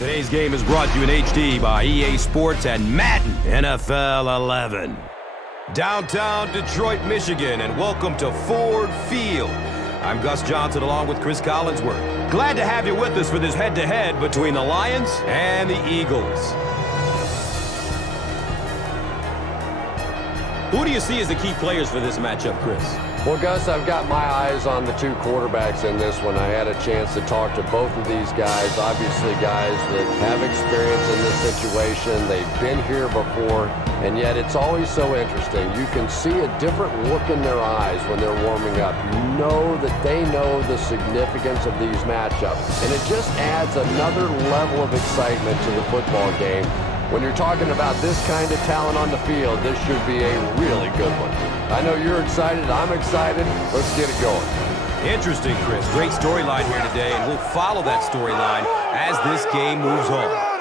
Today's game is brought to you in HD by EA Sports and Madden NFL 11. Downtown Detroit, Michigan, and welcome to Ford Field. I'm Gus Johnson along with Chris Collinsworth. Glad to have you with us for this head-to-head between the Lions and the Eagles. Who do you see as the key players for this matchup, Chris? Well, Gus, I've got my eyes on the two quarterbacks in this one. I had a chance to talk to both of these guys, obviously guys that have experience in this situation. They've been here before, and yet it's always so interesting. You can see a different look in their eyes when they're warming up. You know that they know the significance of these matchups, and it just adds another level of excitement to the football game. When you're talking about this kind of talent on the field, this should be a really good one. I know you're excited. I'm excited. Let's get it going. Interesting, Chris. Great storyline here today, and we'll follow that storyline as this game moves on.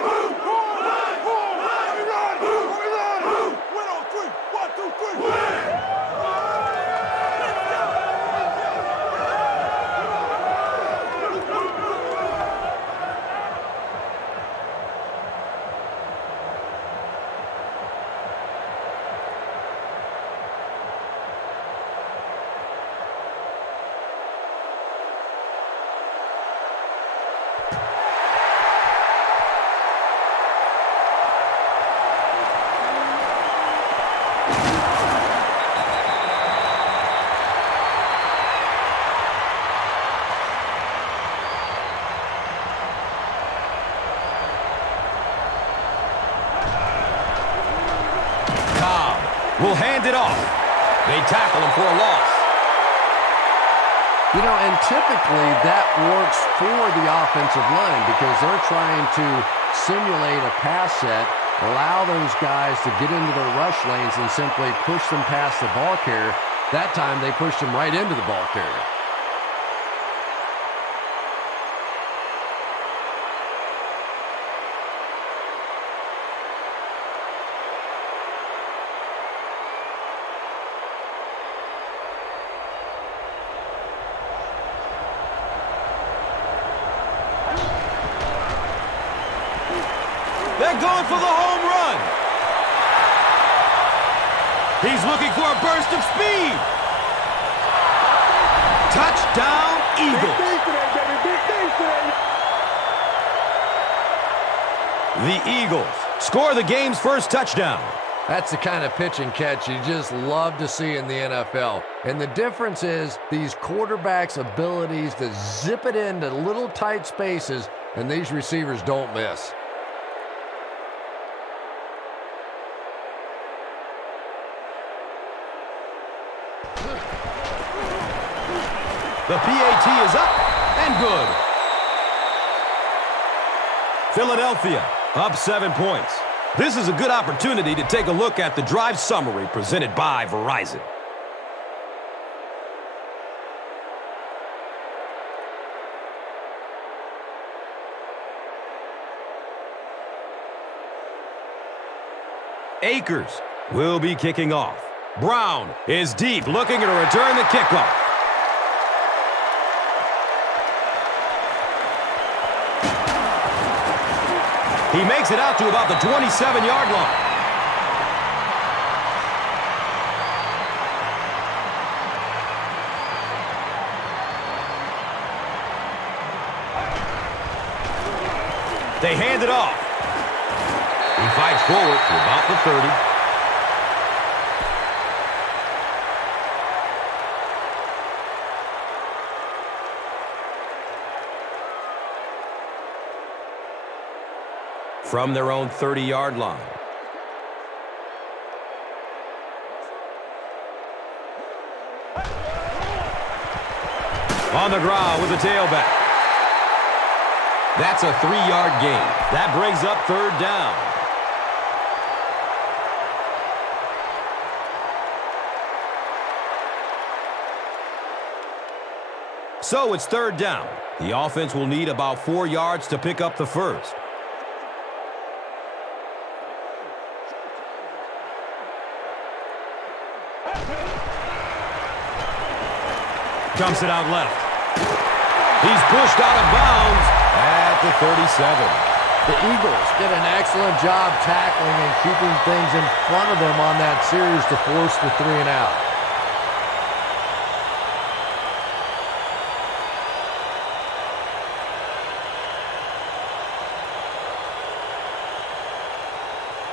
Will hand it off. They tackle him for a loss. You know, and typically that works for the offensive line because they're trying to simulate a pass set, allow those guys to get into their rush lanes and simply push them past the ball carrier. That time they pushed them right into the ball carrier. They're going for the home run. He's looking for a burst of speed. Touchdown, Eagles. The Eagles score the game's first touchdown. That's the kind of pitch and catch you just love to see in the NFL. And the difference is these quarterbacks' abilities to zip it into little tight spaces, and these receivers don't miss. The PAT is up and good. Philadelphia up 7 points. This is a good opportunity to take a look at the drive summary presented by Verizon. Akers will be kicking off. Brown is deep, looking to return the kickoff. He makes it out to about the 27-yard line. They hand it off. He fights forward to about the 30. From their own 30-yard line. On the ground with the tailback. That's a 3-yard gain. That brings up third down. So it's third down. The offense will need about 4 yards to pick up the first. Dumps it out left. He's pushed out of bounds at the 37. The Eagles did an excellent job tackling and keeping things in front of them on that series to force the 3-and-out.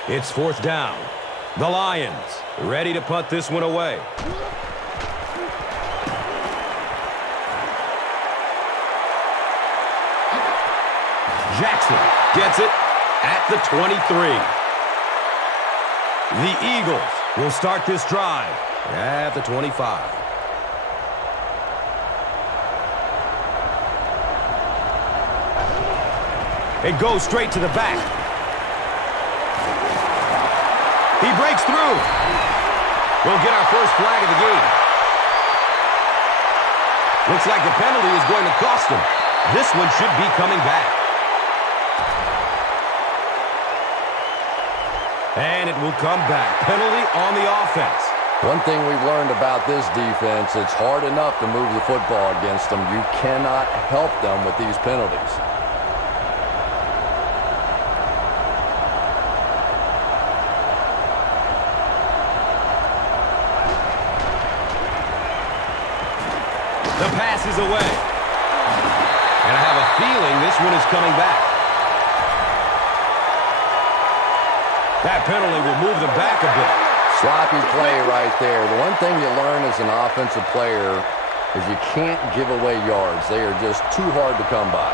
It's 4th down. The Lions ready to punt this one away. Jackson gets it at the 23. The Eagles will start this drive at the 25. It goes straight to the back. He breaks through. We'll get our first flag of the game. Looks like the penalty is going to cost him. This one should be coming back. And it will come back. Penalty on the offense. One thing we've learned about this defense, it's hard enough to move the football against them. You cannot help them with these penalties. The pass is away. And I have a feeling this one is coming back. That penalty will move them back a bit. Sloppy play right there. The one thing you learn as an offensive player is you can't give away yards. They are just too hard to come by.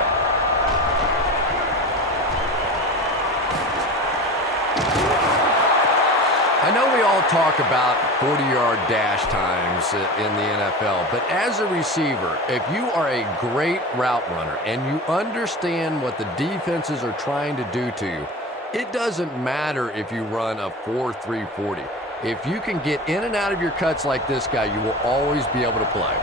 I know we all talk about 40-yard dash times in the NFL, but as a receiver, if you are a great route runner and you understand what the defenses are trying to do to you, it doesn't matter if you run a 4.3 40. If you can get in and out of your cuts like this guy, you will always be able to play.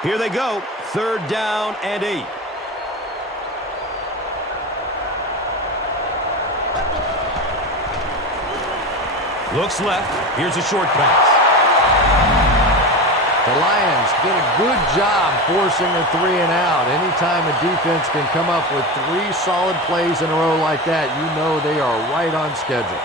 Here they go. 3rd down and 8. Looks left. Here's a short pass. The Lions did a good job forcing a 3-and-out. Anytime a defense can come up with 3 solid plays in a row like that, you know they are right on schedule.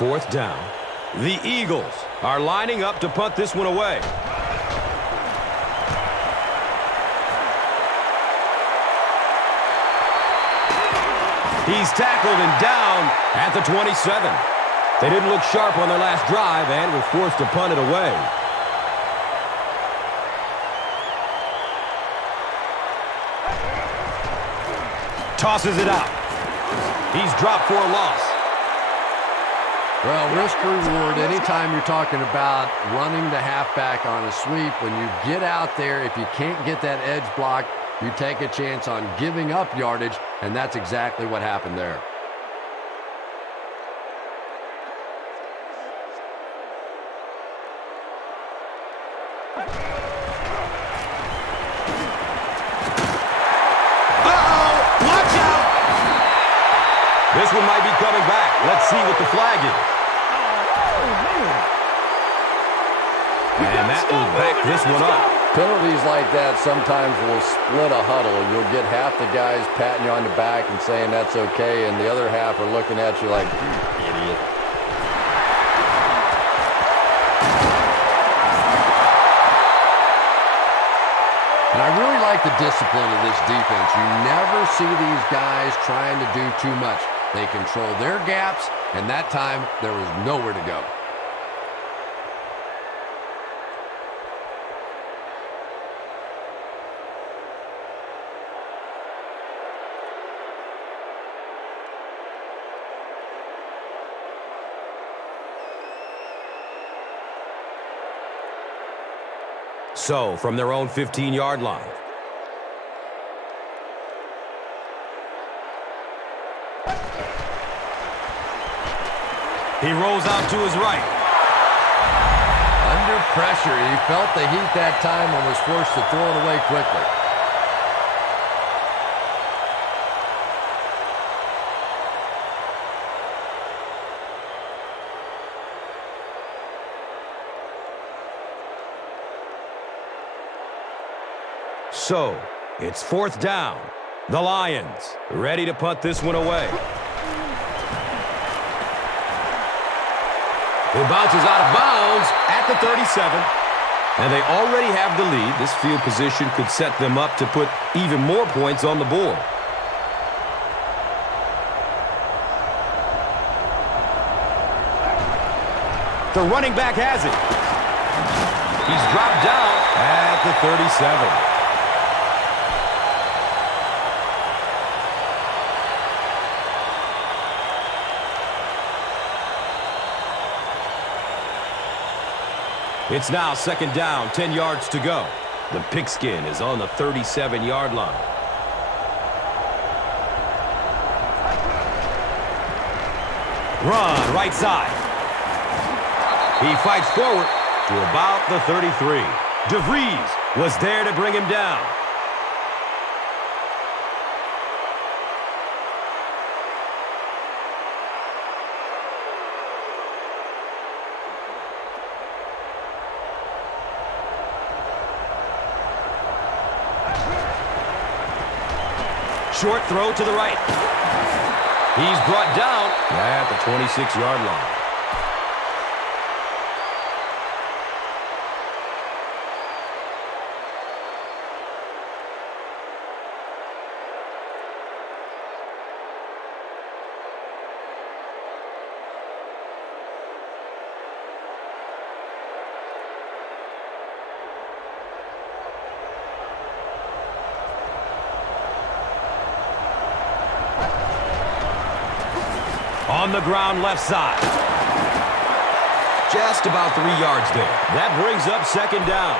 Fourth down. The Eagles are lining up to punt this one away. He's tackled and down at the 27. They didn't look sharp on their last drive and were forced to punt it away. Tosses it out. He's dropped for a loss. Well, risk-reward, anytime you're talking about running the halfback on a sweep, when you get out there, if you can't get that edge block, you take a chance on giving up yardage, and that's exactly what happened there. Uh-oh! Watch out! This one might be coming back. Let's see what the flag is. And that will back this one up. Penalties like that sometimes will split a huddle. You'll get half the guys patting you on the back and saying that's okay, and the other half are looking at you like, you idiot. And I really like the discipline of this defense. You never see these guys trying to do too much. They control their gaps, and that time there was nowhere to go. So, from their own 15-yard line. He rolls out to his right. Under pressure, he felt the heat that time and was forced to throw it away quickly. So, it's 4th down. The Lions ready to punt this one away. It bounces out of bounds at the 37. And they already have the lead. This field position could set them up to put even more points on the board. The running back has it. He's dropped down at the 37. It's now 2nd down, 10 yards to go. The pigskin is on the 37-yard line. Run, right side. He fights forward to about the 33. DeVries was there to bring him down. Short throw to the right. He's brought down at the 26-yard line. On the ground, left side. Just about 3 yards there. That brings up 2nd down.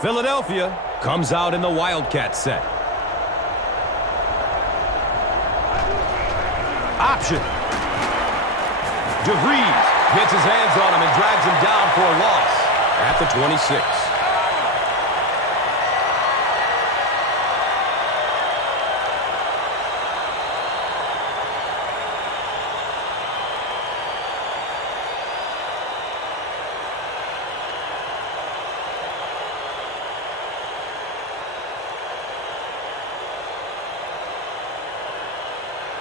Philadelphia comes out in the Wildcat set. Option. DeVries gets his hands on him and drags him down for a loss at the 26.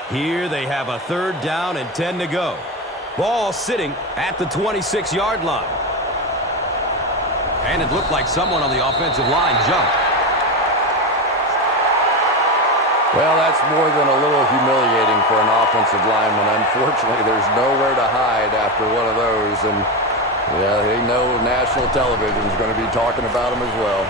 Here they have a 3rd down and 10 to go. Ball sitting at the 26-yard line. And it looked like someone on the offensive line jumped. Well, that's more than a little humiliating for an offensive lineman. Unfortunately, there's nowhere to hide after one of those. And, yeah, they know national television is going to be talking about them as well.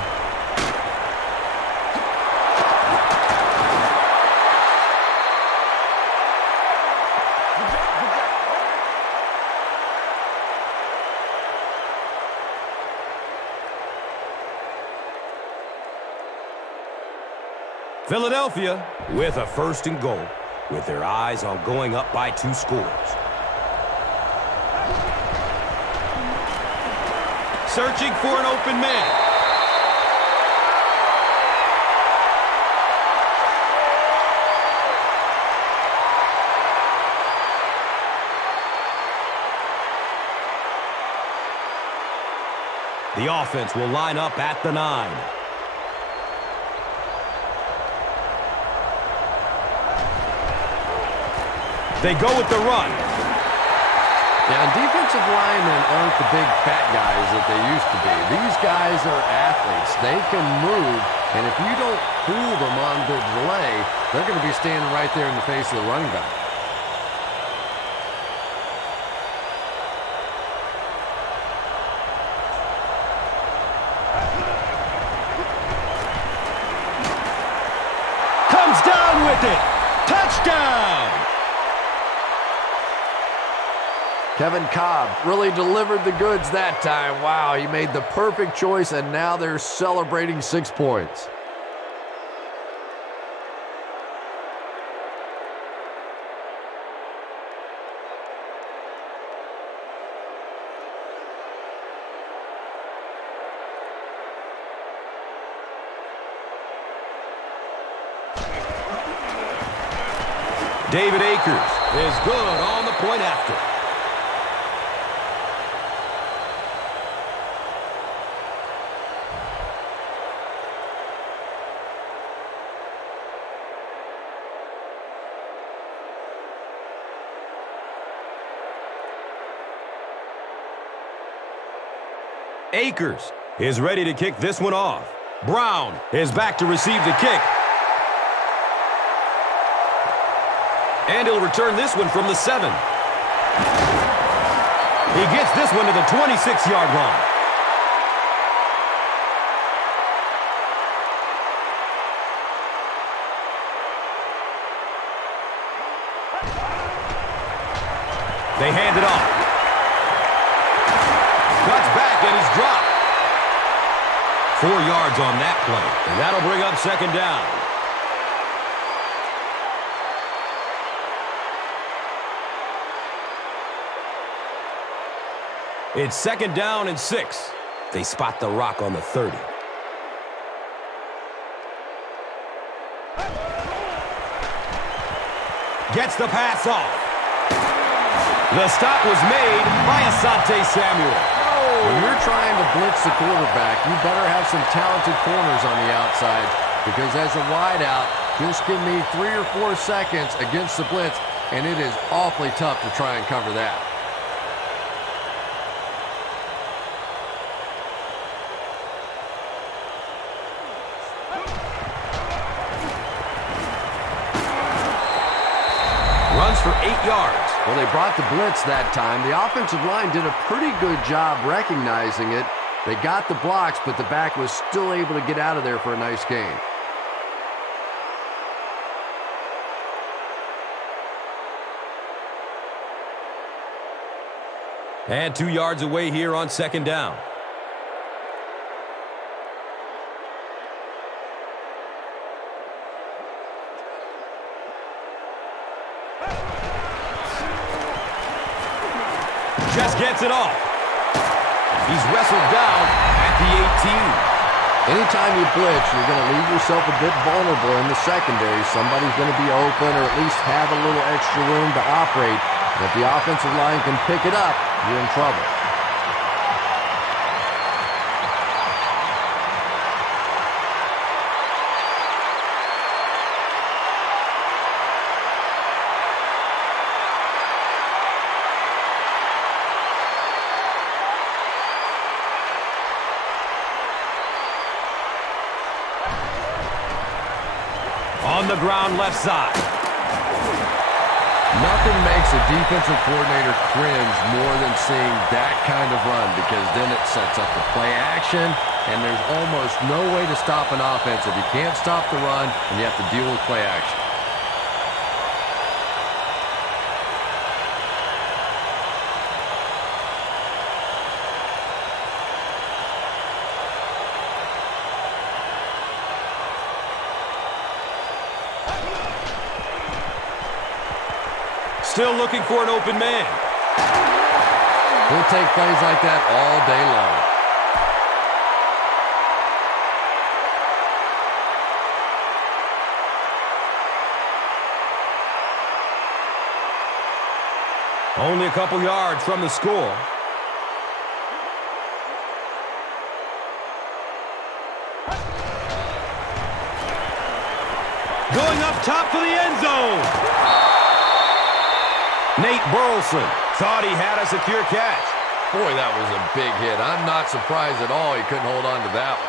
Philadelphia with a 1st and goal, with their eyes on going up by 2 scores. Searching for an open man. The offense will line up at the 9. They go with the run. Now, defensive linemen aren't the big fat guys that they used to be. These guys are athletes. They can move, and if you don't fool them on the delay, they're going to be standing right there in the face of the running back. Comes down with it. Touchdown! Kevin Cobb really delivered the goods that time. Wow, he made the perfect choice, and now they're celebrating 6 points. David Akers is good on the point after. Akers is ready to kick this one off. Brown is back to receive the kick. And he'll return this one from the 7. He gets this one to the 26-yard line. They hand it off. Cuts back and he's dropped. 4 yards on that play. And that'll bring up second down. It's second down and 6. They spot the rock on the 30. Gets the pass off. The stop was made by Asante Samuel. When you're trying to blitz the quarterback, you better have some talented corners on the outside, because as a wideout, just give me 3 or 4 seconds against the blitz, and it is awfully tough to try and cover that. Runs for 8 yards. Well, they brought the blitz that time. The offensive line did a pretty good job recognizing it. They got the blocks, but the back was still able to get out of there for a nice gain. And 2 yards away here on second down. Just gets it off. He's wrestled down at the 18. Anytime you blitz, you're going to leave yourself a bit vulnerable in the secondary. Somebody's going to be open or at least have a little extra room to operate. And if the offensive line can pick it up, you're in trouble. On the ground left side. Nothing makes a defensive coordinator cringe more than seeing that kind of run, because then it sets up the play action, and there's almost no way to stop an offense if you can't stop the run and you have to deal with play action. Still looking for an open man. He'll take plays like that all day long. Only a couple yards from the score. Going up top for the end zone. Nate Burleson thought he had a secure catch. Boy, that was a big hit. I'm not surprised at all he couldn't hold on to that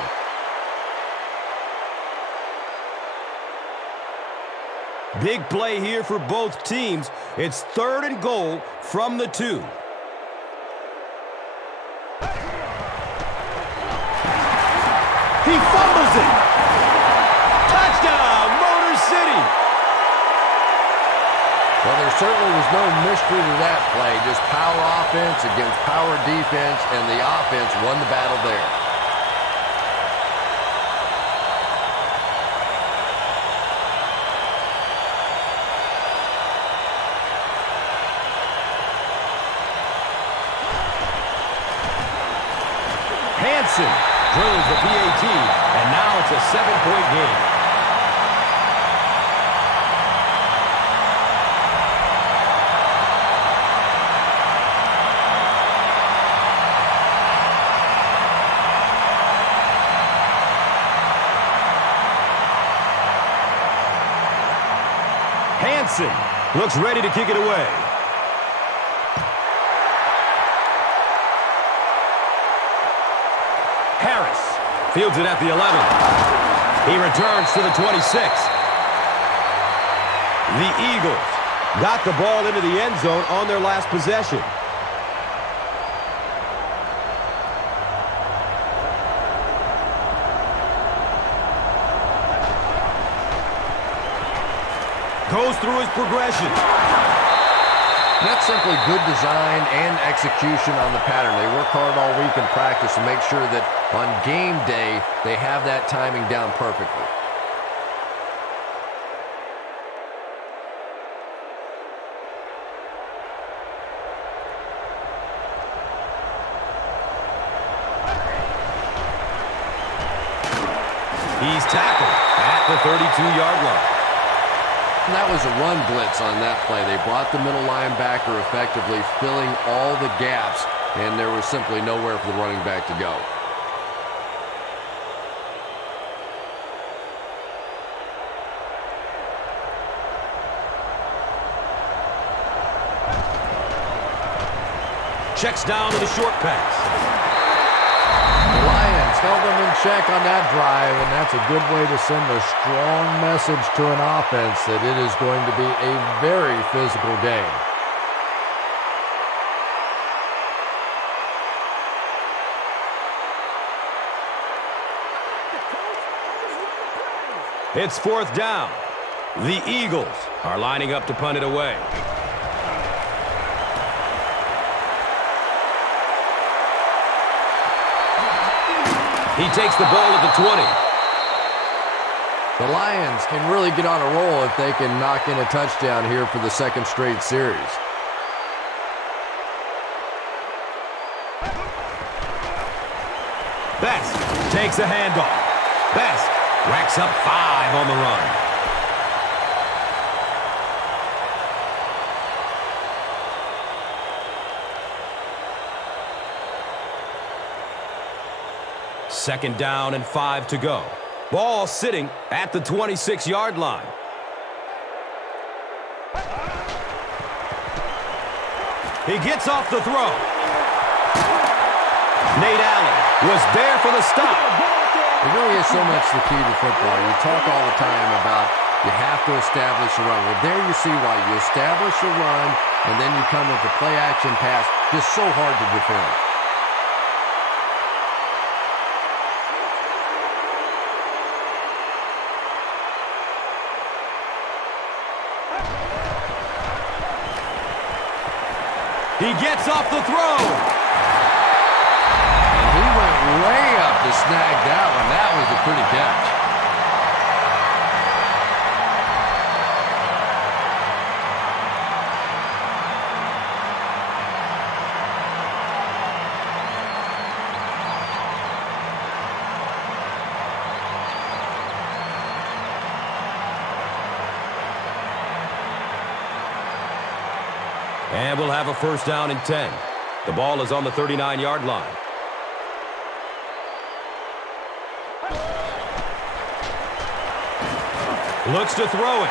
one. Big play here for both teams. It's 3rd and goal from the 2. He fumbles it. Touchdown, Motor City. Well, there certainly was no mystery to that play. Just power offense against power defense, and the offense won the battle there. Hansen drills the PAT, and now it's a 7-point game. Hansen looks ready to kick it away. Harris fields it at the 11. He returns to the 26. The Eagles got the ball into the end zone on their last possession. Goes through his progression. That's simply good design and execution on the pattern. They work hard all week in practice to make sure that on game day they have that timing down perfectly. He's tackled at the 32-yard line. And that was a run blitz on that play. They brought the middle linebacker effectively, filling all the gaps, and there was simply nowhere for the running back to go. Checks down to the short pass. The Lions held them in check on that drive, and that's a good way to send a strong message to an offense that it is going to be a very physical game. It's 4th down. The Eagles are lining up to punt it away. He takes the ball at the 20. The Lions can really get on a roll if they can knock in a touchdown here for the second straight series. Best takes a handoff. Best racks up 5 on the run. Second down and 5 to go. Ball sitting at the 26-yard line. He gets off the throw. Nate Allen was there for the stop. It really is so much the key to football. You talk all the time about you have to establish a run. Well, there you see why. You establish a run, and then you come with the play-action pass. Just so hard to defend. He gets off the throw. And he went way up to snag that one. That was a pretty catch. And we'll have a first down and 10. The ball is on the 39-yard line. Looks to throw it.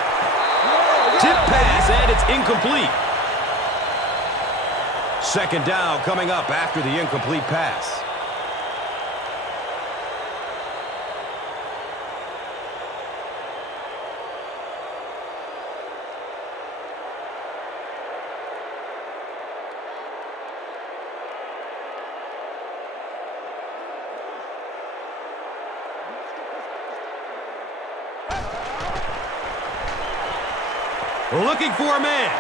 Tip pass, and it's incomplete. Second down coming up after the incomplete pass. looking for a man.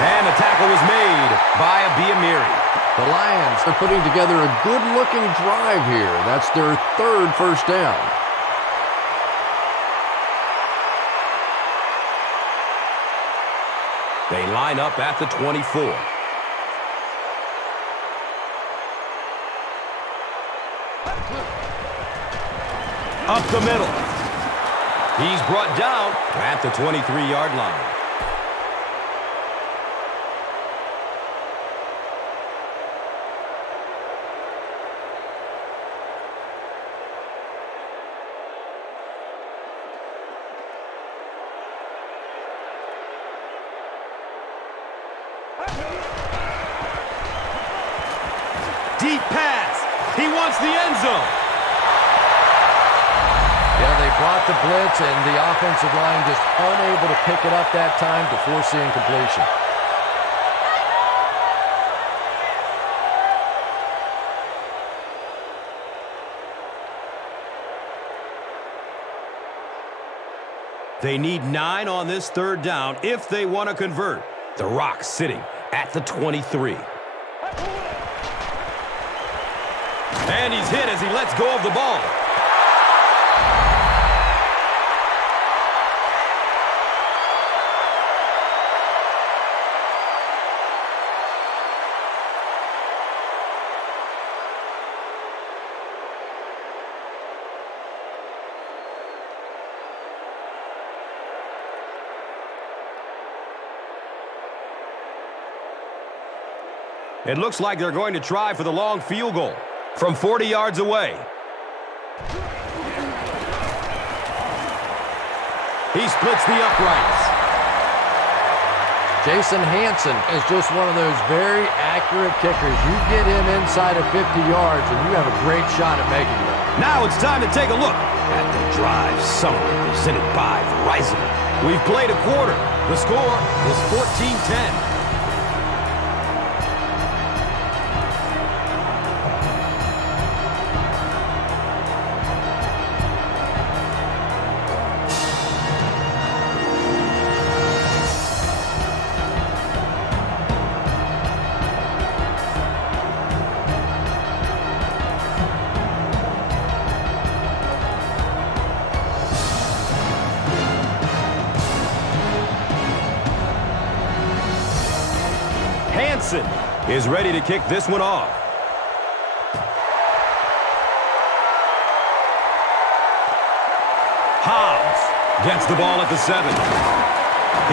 And the tackle was made by Abiamiri. The Lions are putting together a good-looking drive here. That's their third first down. They line up at the 24. Up the middle. He's brought down at the 23-yard line. Deep pass. He wants the end zone. Yeah, they brought the blitz, and the offensive line just unable to pick it up that time to force the incompletion. They need 9 on this third down if they want to convert. The Rock sitting at the 23. And he's hit as he lets go of the ball. It looks like they're going to try for the long field goal from 40 yards away. He splits the uprights. Jason Hanson is just one of those very accurate kickers. You get him inside of 50 yards, and you have a great shot at making it. Now it's time to take a look at the drive summary presented by Verizon. We've played a quarter. The score is 14-10. Hanson is ready to kick this one off. Hobbs gets the ball at the 7.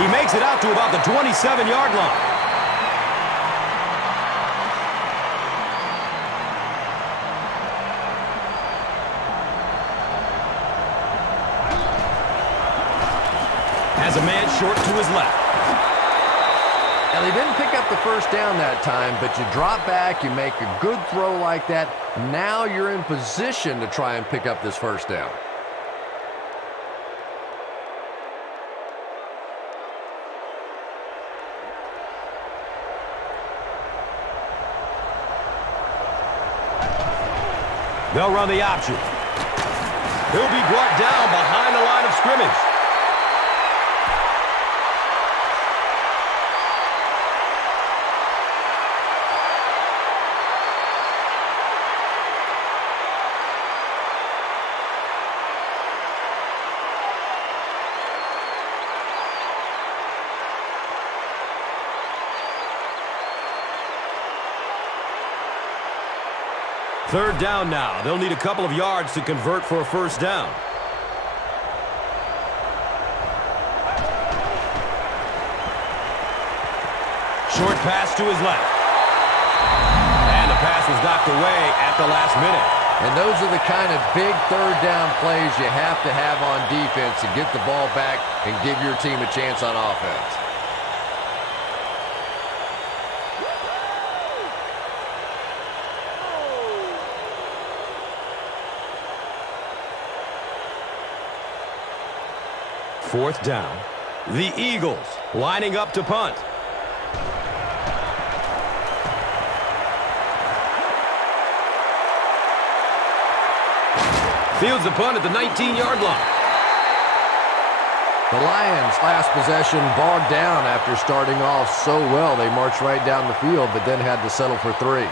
He makes it out to about the 27-yard line. Has a man short to his left. Now, they didn't pick up the first down that time, but you drop back, you make a good throw like that. Now you're in position to try and pick up this first down. They'll run the option. He'll be brought down behind the line of scrimmage. Third down now. They'll need a couple of yards to convert for a first down. Short pass to his left. And the pass was knocked away at the last minute. And those are the kind of big third down plays you have to have on defense to get the ball back and give your team a chance on offense. Fourth down. The Eagles lining up to punt. Fields the punt at the 19-yard line. The Lions' last possession bogged down after starting off so well. They marched right down the field, but then had to settle for 3.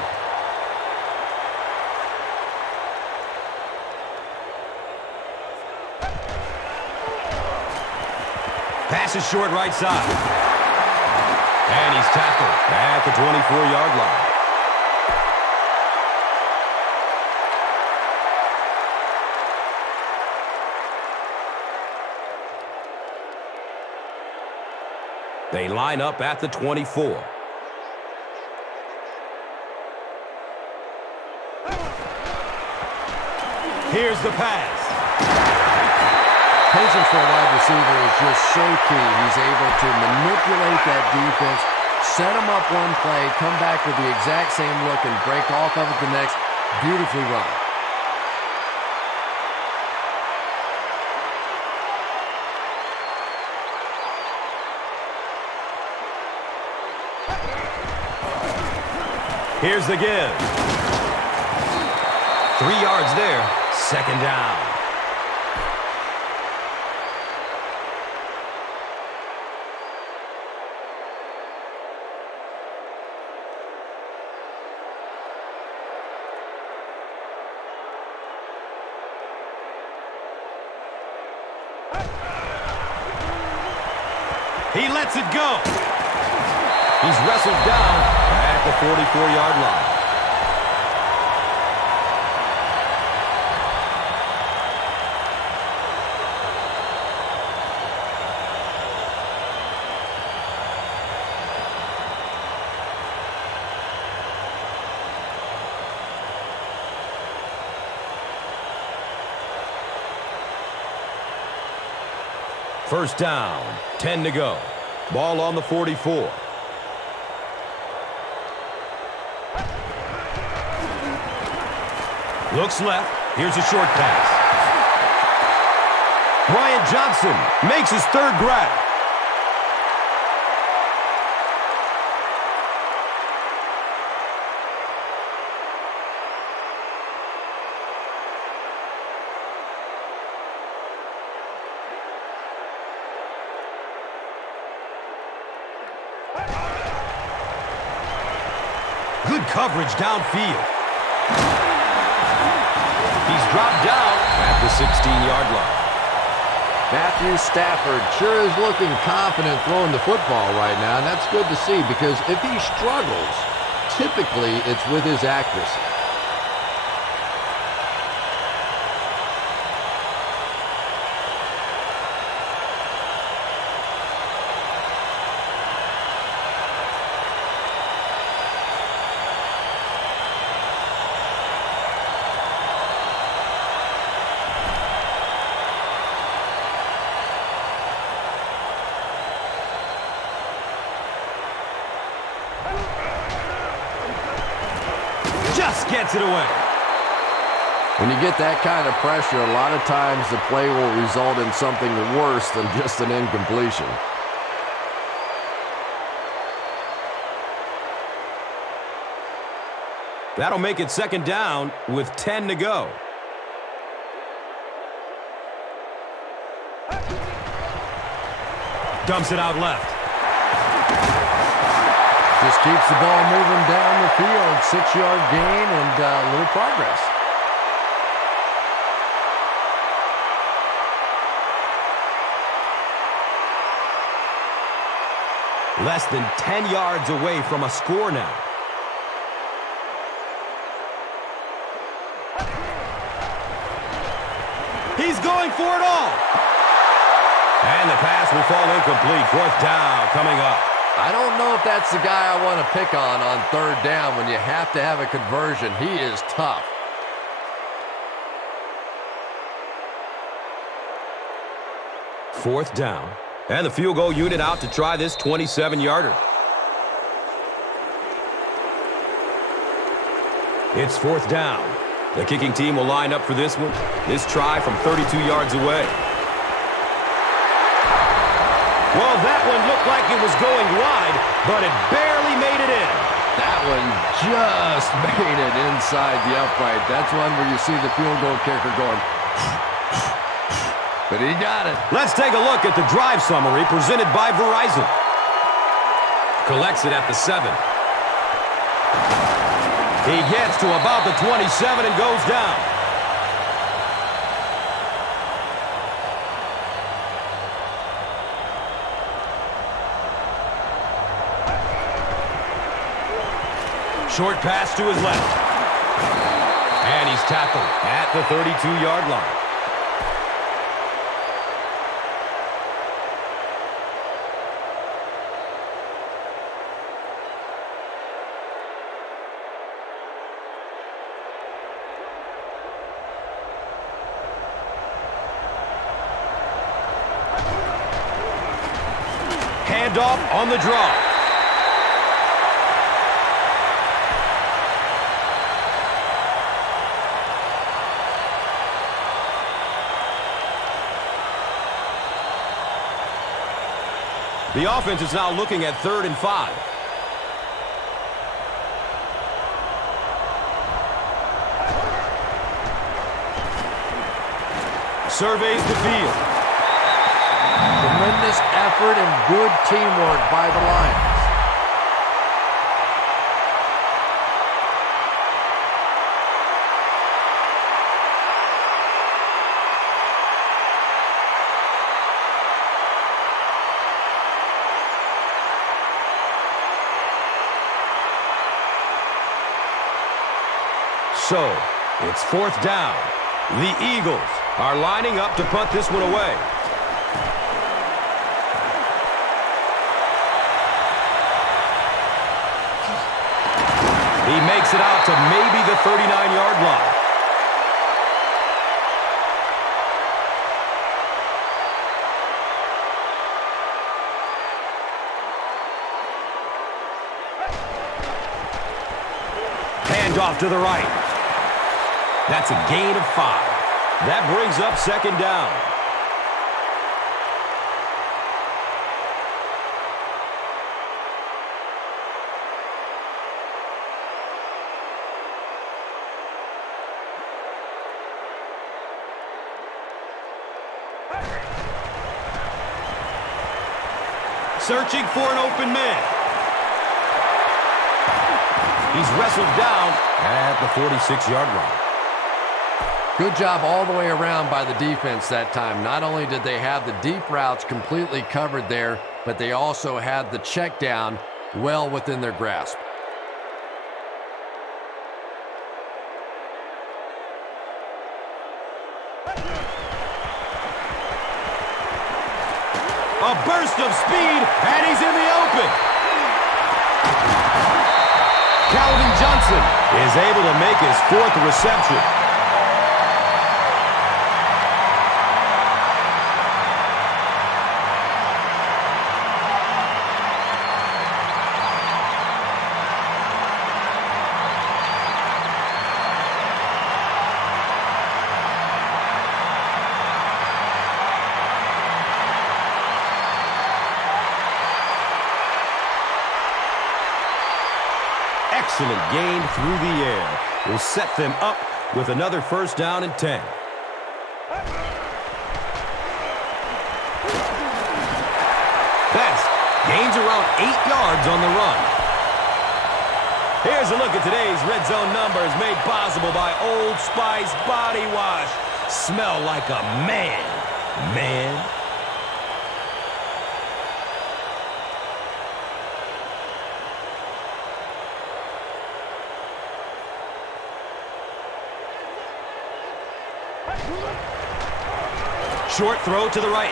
Pass is short right side. And he's tackled at the 24-yard line. They line up at the 24. Here's the pass. Patience for a wide receiver is just so key. He's able to manipulate that defense, set them up one play, come back with the exact same look, and break off of it the next. Beautifully run. Here's the give. 3 yards there. 2nd down. He lets it go. He's wrestled down at the 44-yard line. First down, 10 to go. Ball on the 44. Looks left. Here's a short pass. Ryan Johnson makes his 3rd grab. Good coverage downfield. He's dropped down at the 16-yard line. Matthew Stafford sure is looking confident throwing the football right now, and that's good to see because if he struggles, typically it's with his accuracy. Just gets it away. When you get that kind of pressure, a lot of times the play will result in something worse than just an incompletion. That'll make it 2nd down with 10 to go. Dumps it out left. Just keeps the ball moving down the field. 6-yard gain and a little progress. Less than 10 yards away from a score now. He's going for it all. And the pass will fall incomplete. 4th down coming up. I don't know if that's the guy I want to pick on 3rd down when you have to have a conversion. He is tough. Fourth down. And the field goal unit out to try this 27-yarder. It's 4th down. The kicking team will line up for this one. This try from 32 yards away. Well, that one looked like it was going wide, but it barely made it in. That one just made it inside the upright. That's one where you see the field goal kicker going. but he got it. Let's take a look at the drive summary presented by Verizon. Collects it at the 7. He gets to about the 27 and goes down. Short pass to his left. And he's tackled at the 32-yard line. Handoff on the draw. The offense is now looking at 3rd and 5. Surveys the field. Tremendous effort and good teamwork by the Lions. So, it's 4th down. The Eagles are lining up to punt this one away. He makes it out to maybe the 39-yard line. Handoff to the right. That's a gain of 5. That brings up 2nd down. Searching for an open man. He's wrestled down at the 46-yard line. Good job all the way around by the defense that time. Not only did they have the deep routes completely covered there, but they also had the check down well within their grasp. A burst of speed, and he's in the open. Calvin Johnson is able to make his 4th reception. Excellent gain through the air will set them up with another 1st down and 10. Best gains around 8 yards on the run. Here's a look at today's Red Zone numbers made possible by Old Spice Body Wash. Smell like a man. Short throw to the right.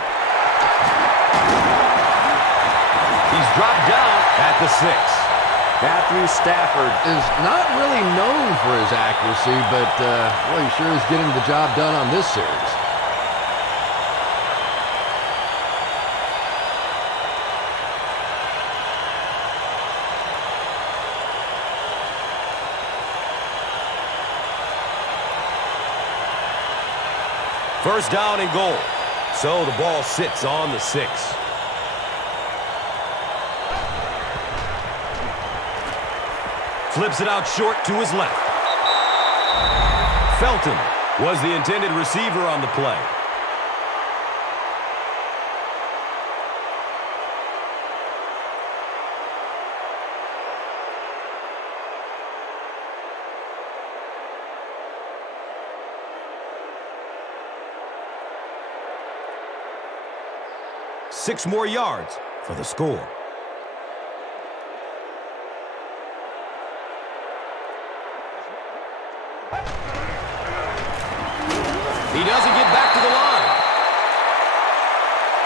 He's dropped down at the 6. Matthew Stafford is not really known for his accuracy, but well, he sure is getting the job done on this series. First down and goal. So the ball sits on the 6. Flips it out short to his left. Felton was the intended receiver on the play. 6 more yards for the score. He doesn't get back to the line.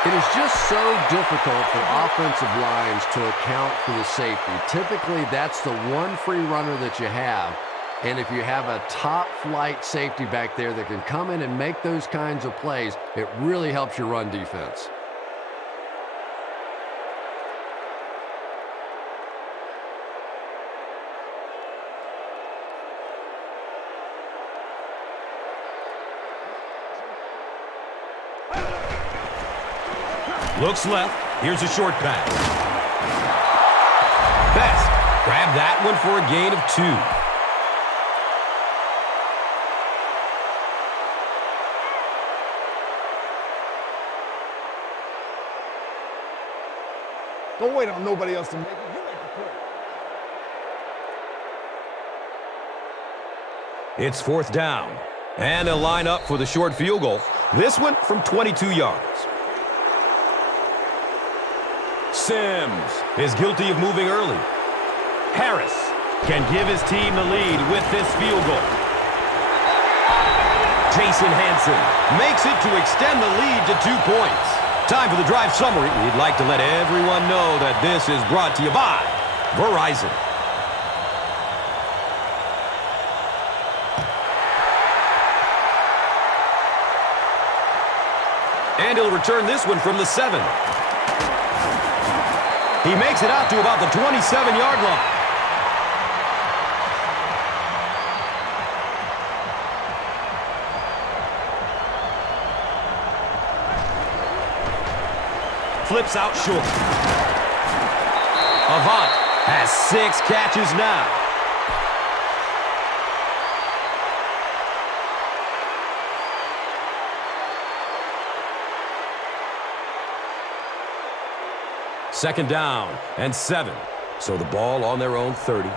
It is just so difficult for offensive lines to account for the safety. Typically, that's the one free runner that you have. And if you have a top-flight safety back there that can come in and make those kinds of plays, it really helps your run defense. Looks left. Here's a short pass. Best. Grab that one for a gain of 2. Don't wait on nobody else to make it. You make the play. It's 4th down. And they'll line up for the short field goal. This one from 22 yards. Sims is guilty of moving early. Harris can give his team the lead with this field goal. Jason Hanson makes it to extend the lead to 2 points. Time for the drive summary. We'd like to let everyone know that this is brought to you by Verizon. And he'll return this one from the 7. He makes it out to about the 27-yard line. Flips out short. Avant has 6 catches now. Second down and 7. So the ball on their own 30.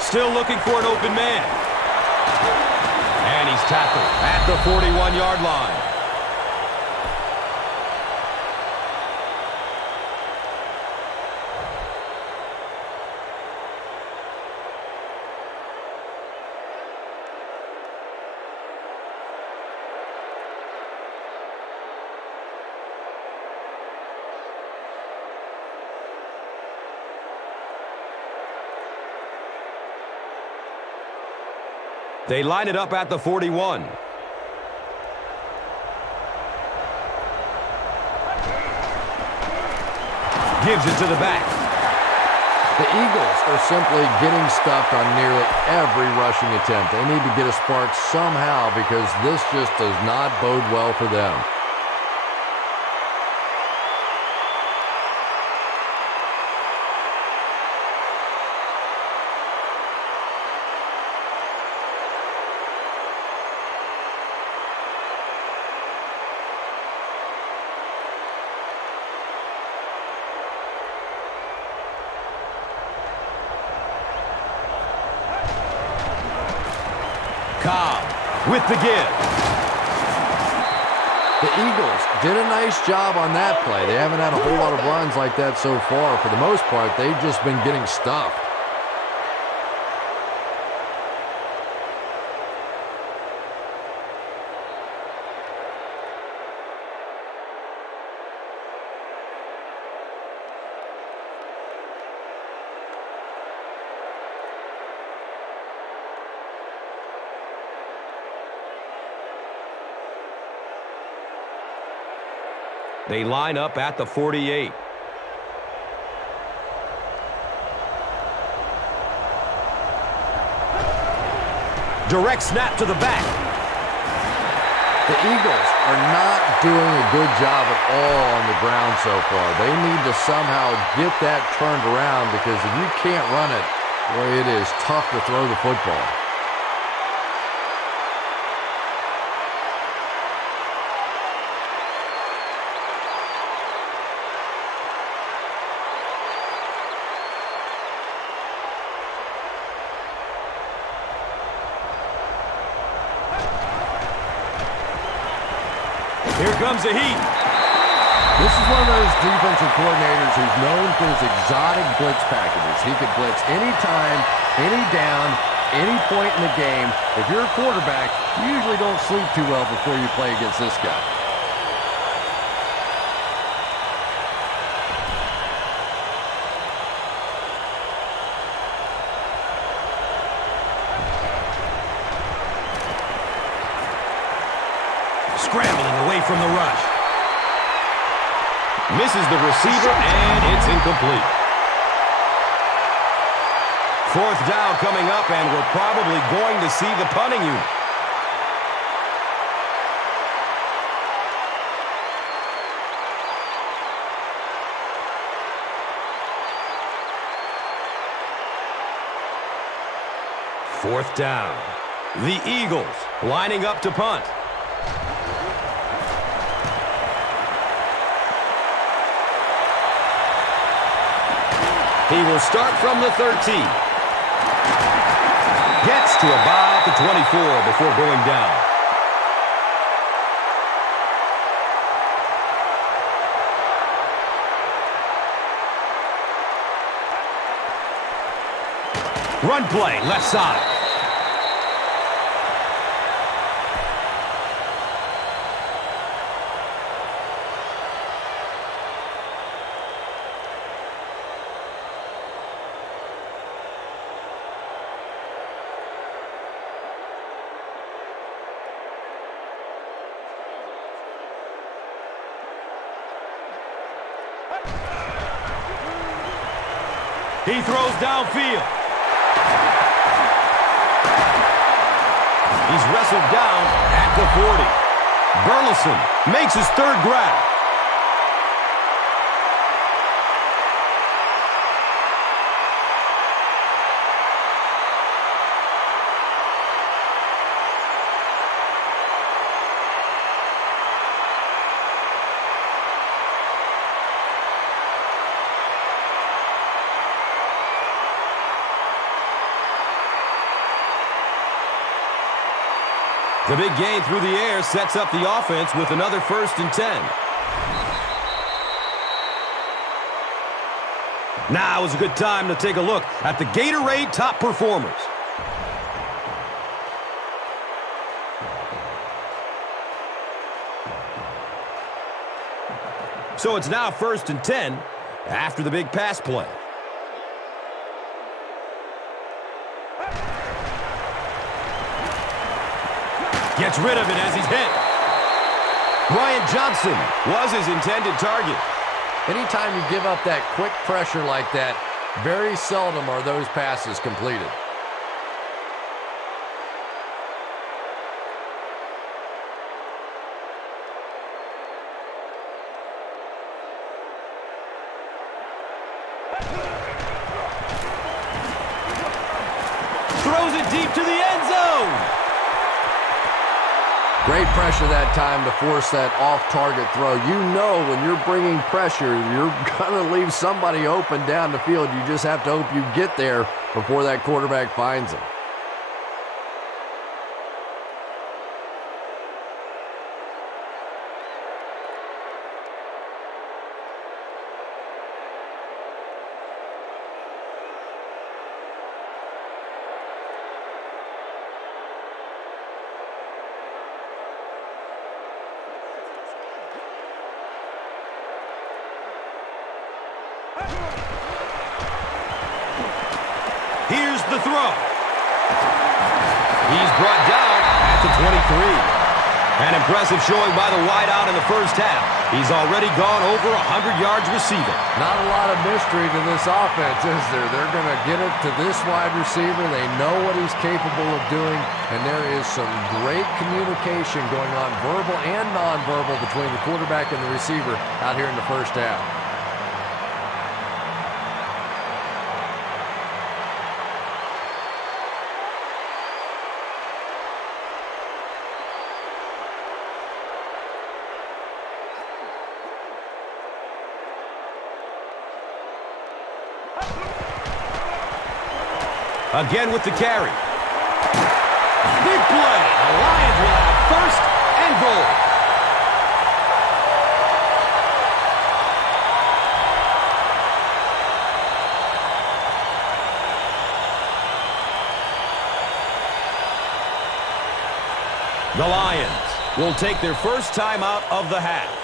Still looking for an open man. And he's tackled at the 41-yard line. They line it up at the 41. Gives it to the back. The Eagles are simply getting stuffed on nearly every rushing attempt. They need to get a spark somehow because this just does not bode well for them. With the give. The Eagles did a nice job on that play. They haven't had a whole lot of runs like that so far. For the most part, they've just been getting stuffed. They line up at the 48. Direct snap to the back. The Eagles are not doing a good job at all on the ground so far. They need to somehow get that turned around because if you can't run it, boy, it is tough to throw the football. comes the heat. This is one of those defensive coordinators who's known for his exotic blitz packages. He could blitz anytime, any down, any point in the game. If you're a quarterback, you usually don't sleep too well before you play against this guy. Scrambling away from the rush. Misses the receiver, and it's incomplete. Fourth down coming up, and we're probably going to see the punting unit. Fourth down. The Eagles lining up to punt. He will start from the 13. Gets to about the 24 before going down. Run play, left side. He throws downfield. He's wrestled down at the 40. Burleson makes his third grab. The big gain through the air sets up the offense with another 1st and 10. Now is a good time to take a look at the Gatorade top performers. So it's now 1st and 10 after the big pass play. Gets rid of it as he's hit. Brian Johnson was his intended target. Anytime you give up that quick pressure like that, very seldom are those passes completed. Throws it deep to the end zone. Great pressure that time to force that off-target throw. You know when you're bringing pressure, you're going to leave somebody open down the field. You just have to hope you get there before that quarterback finds him. Here's the throw. He's brought down at the 23. An impressive showing by the wideout in the first half. He's already gone over 100 yards receiving. Not a lot of mystery to this offense, is there? They're going to get it to this wide receiver. They know what he's capable of doing, and there is some great communication going on, verbal and nonverbal, between the quarterback and the receiver out here in the first half. Again with the carry. Big play. The Lions will have 1st and goal. will take their first timeout of the half.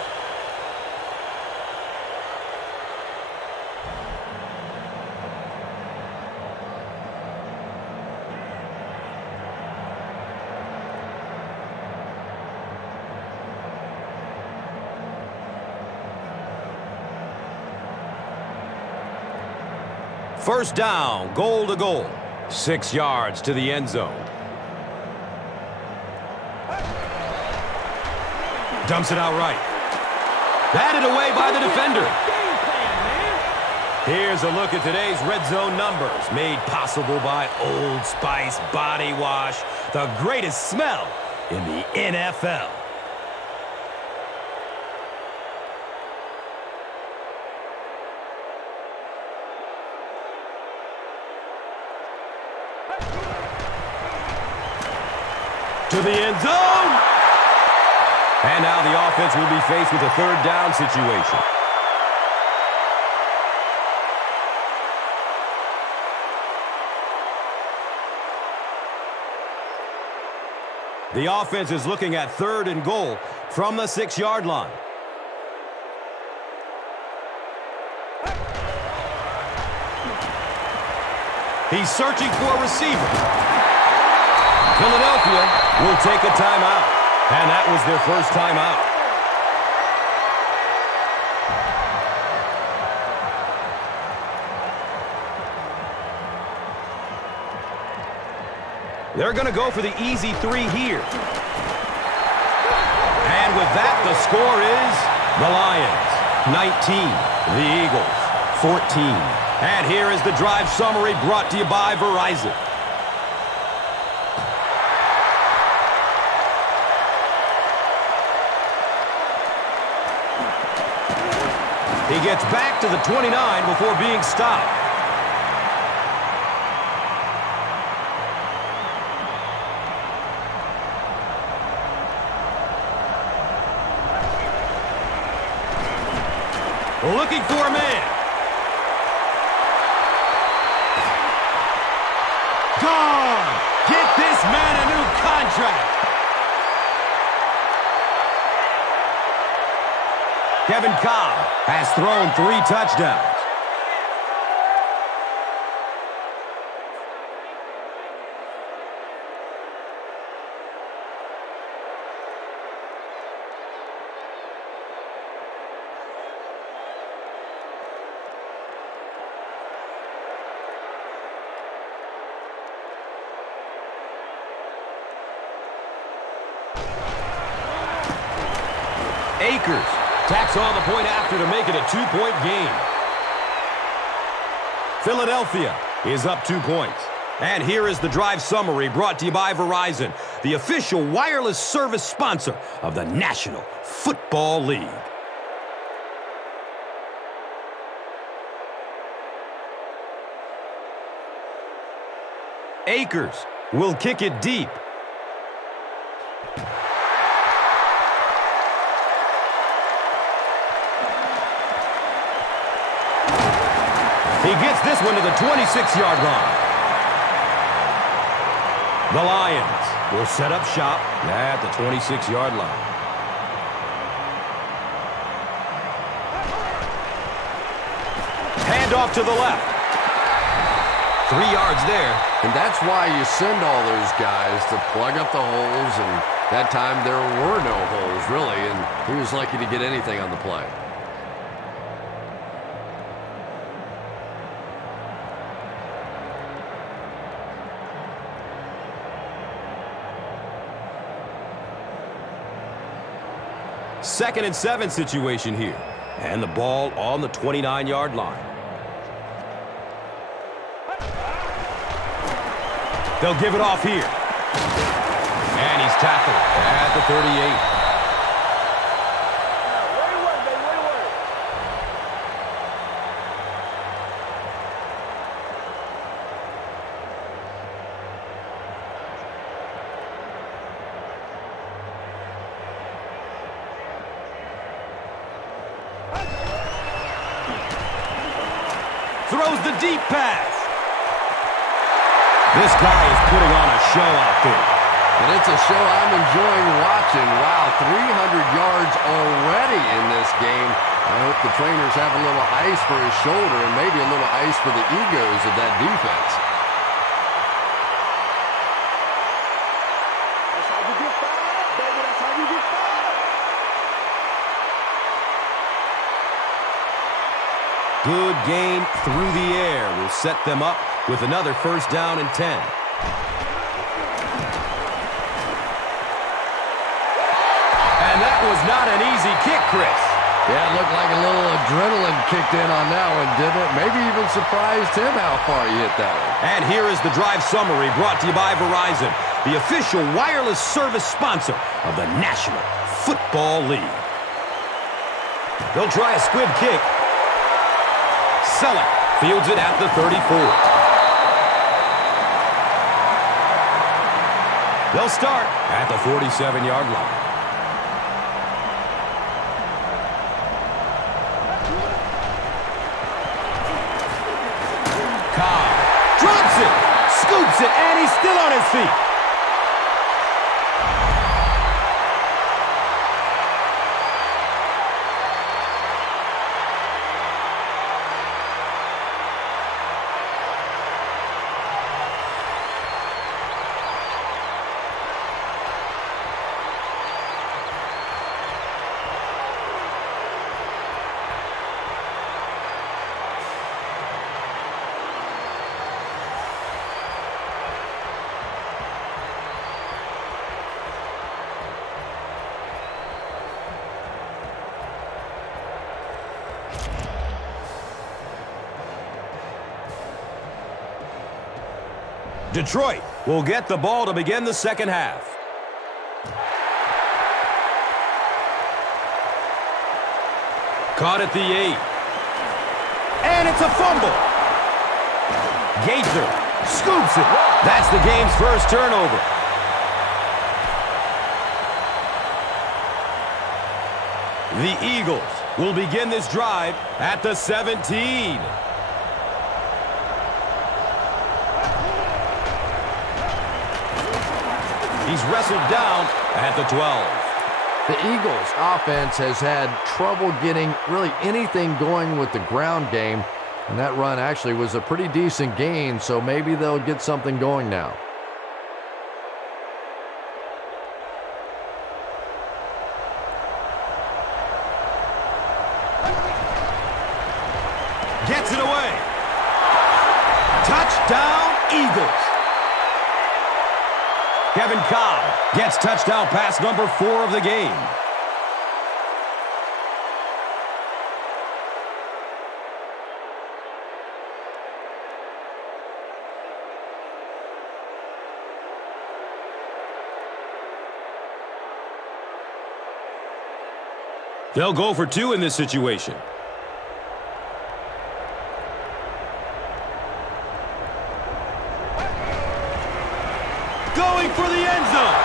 First down, goal to goal. 6 yards to the end zone. Dumps it out right. Batted away by the defender. Here's a look at today's red zone numbers, made possible by Old Spice Body Wash, the greatest smell in the NFL. To the end zone. And now the offense will be faced with a third down situation. The offense is looking at 3rd and goal from the 6-yard line. He's searching for a receiver. Philadelphia will take a timeout, and that was their first timeout. They're going to go for the easy 3 here. And with that, the score is the Lions 19, the Eagles 14. And here is the drive summary brought to you by Verizon. He gets back to the 29 before being stopped. Looking for a man. Gone! Get this man a new contract. Kevin Cobb has thrown 3 touchdowns. Akers tacks on the point after to make it a 2-point game. Philadelphia is up 2 points. And here is the drive summary brought to you by Verizon, the official wireless service sponsor of the National Football League. Akers will kick it deep. He gets this one to the 26-yard line. The Lions will set up shop at the 26-yard line. Hand off to the left. 3 yards there. And that's why you send all those guys to plug up the holes, and that time there were no holes, really, and he was lucky to get anything on the play. Second and 7 situation here. And the ball on the 29-yard line. They'll give it off here. And he's tackled at the 38. Throws the deep pass. This guy is putting on a show out there. And it's a show I'm enjoying watching. Wow, 300 yards already in this game. I hope the trainers have a little ice for his shoulder and maybe a little ice for the egos of that defense. That's how you get fired up, baby. That's how you get fired up. Good gain through the air will set them up with another first down and 10. And that was not an easy kick, Chris. Yeah, it looked like a little adrenaline kicked in on that one, didn't it? Maybe even surprised him how far he hit that one. And here is the drive summary brought to you by Verizon, the official wireless service sponsor of the National Football League. They'll try a squib kick. Selleck fields it at the 34. They'll start at the 47-yard line. Cobb drops it, scoops it, and he's still on his feet. Detroit will get the ball to begin the second half. Caught at the 8. And it's a fumble. Gaither scoops it. That's the game's first turnover. The Eagles will begin this drive at the 17. He's wrestled down at the 12. The Eagles' offense has had trouble getting really anything going with the ground game, and that run actually was a pretty decent gain, so maybe they'll get something going now. Gets it away. Touchdown, Eagles. Kevin Cobb gets touchdown pass number 4 of the game. They'll go for 2 in this situation. Going for the end zone.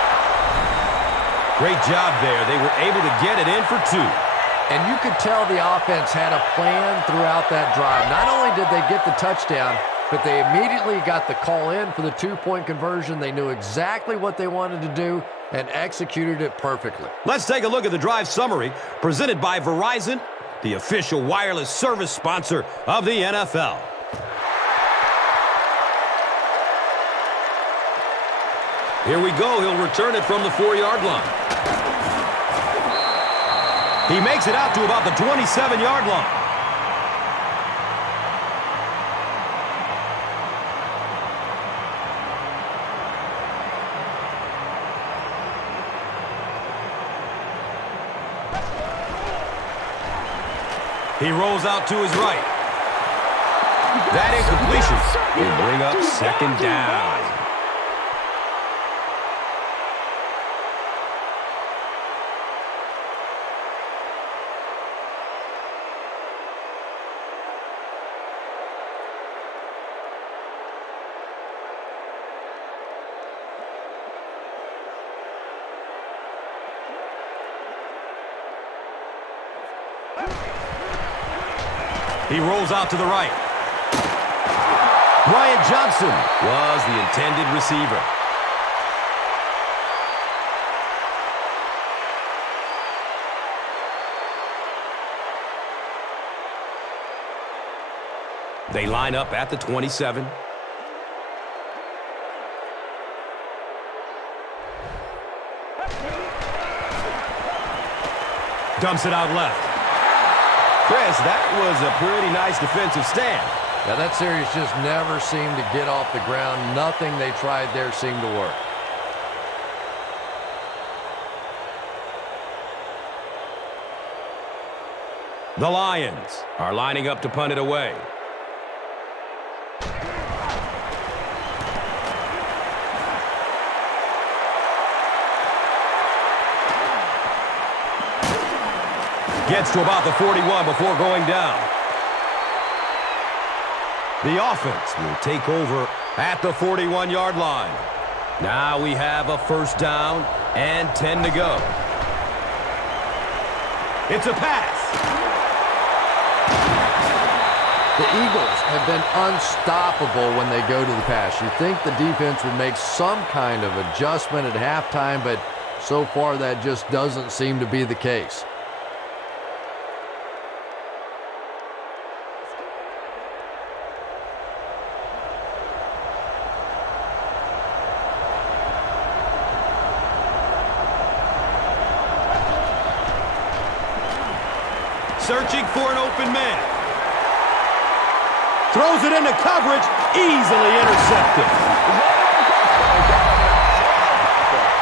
Great job there. They were able to get it in for 2. And you could tell the offense had a plan throughout that drive. Not only did they get the touchdown, but they immediately got the call in for the 2-point conversion. They knew exactly what they wanted to do and executed it perfectly. Let's take a look at the drive summary presented by Verizon, the official wireless service sponsor of the NFL. Here we go. He'll return it from the 4-yard line. He makes it out to about the 27-yard line. He rolls out to his right. That incompletion will bring up second down. He rolls out to the right. Brian Johnson was the intended receiver. They line up at the 27. Dumps it out left. Chris, that was a pretty nice defensive stand. Yeah, that series just never seemed to get off the ground. Nothing they tried there seemed to work. The Lions are lining up to punt it away. Gets to about the 41 before going down. The offense will take over at the 41-yard line. Now we have a first down and 10 to go. It's a pass. The Eagles have been unstoppable when they go to the pass. You think the defense would make some kind of adjustment at halftime, but so far that just doesn't seem to be the case. Searching for an open man. Throws it into coverage, easily intercepted.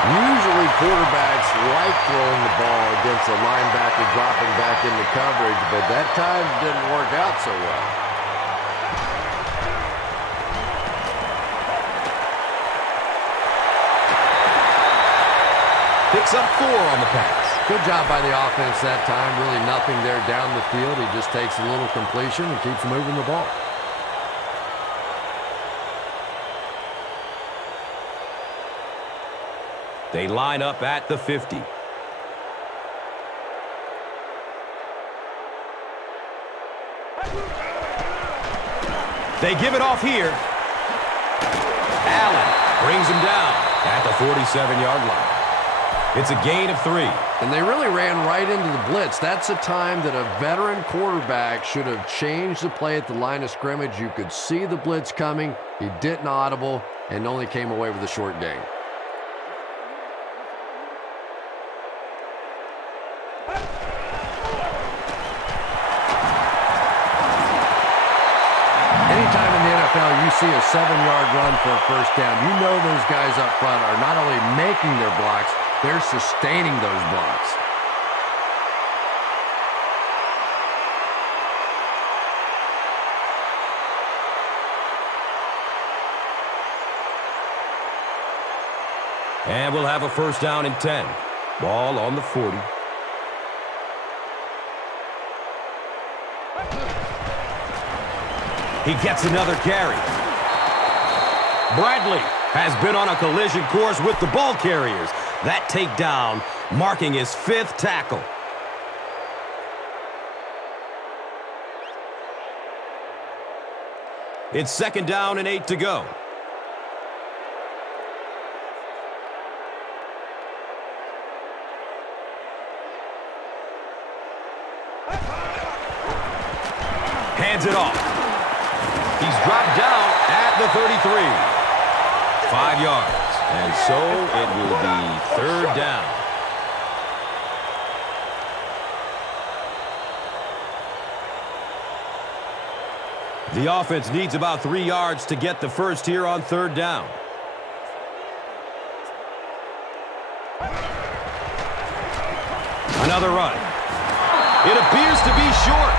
Usually quarterbacks like throwing the ball against a linebacker dropping back into coverage, but that time didn't work out so well. Picks up 4 on the pass. Good job by the offense that time. Really nothing there down the field. He just takes a little completion and keeps moving the ball. They line up at the 50. They give it off here. Allen brings him down at the 47-yard line. It's a gain of 3. And they really ran right into the blitz. That's a time that a veteran quarterback should have changed the play at the line of scrimmage. You could see the blitz coming. He didn't audible and only came away with a short gain. Anytime in the NFL you see a 7-yard run for a first down, you know those guys up front are not only making their blocks, they're sustaining those blocks. And we'll have a first down and 10. Ball on the 40. He gets another carry. Bradley has been on a collision course with the ball carriers. That takedown marking his 5th tackle. It's 2nd down and 8 to go. Hands it off. He's dropped down at the 33. 5 yards. And so it will be 3rd down. The offense needs about 3 yards to get the first here on 3rd down. Another run. It appears to be short.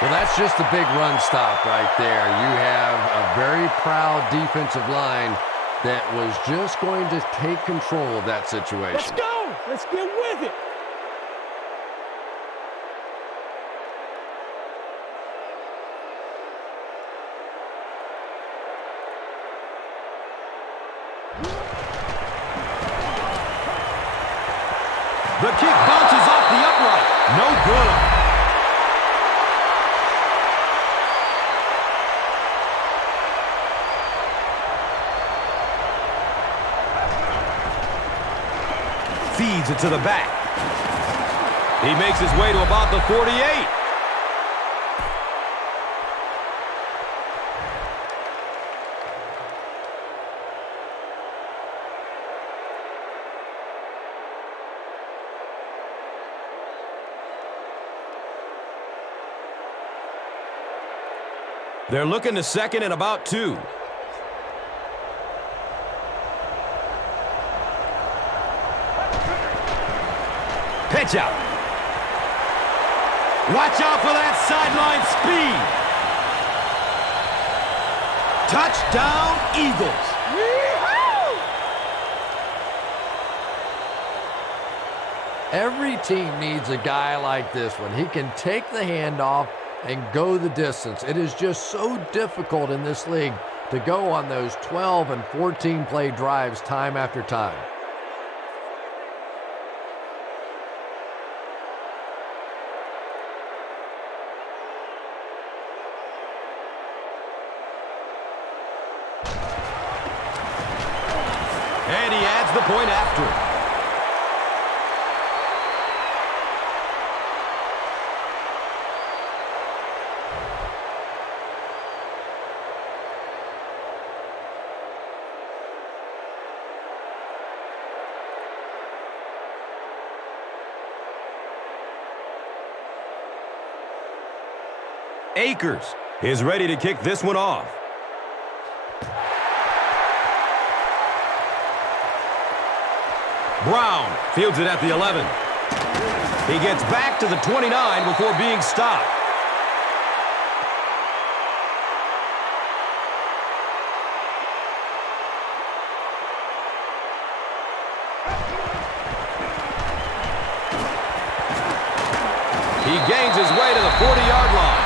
Well, that's just a big run stop right there. You have a very proud defensive line that was just going to take control of that situation. Let's go. Let's get with it. The kick bounces off the upright. No good. Feeds it to the back. He makes his way to about the 48. They're looking to second and about 2. Pitch out. Watch out for that sideline speed. Touchdown, Eagles. Every team needs a guy like this one. He can take the handoff and go the distance. It is just so difficult in this league to go on those 12 and 14 play drives time after time. And he adds the point after. Akers is ready to kick this one off. Brown fields it at the 11. He gets back to the 29 before being stopped. He gains his way to the 40-yard line.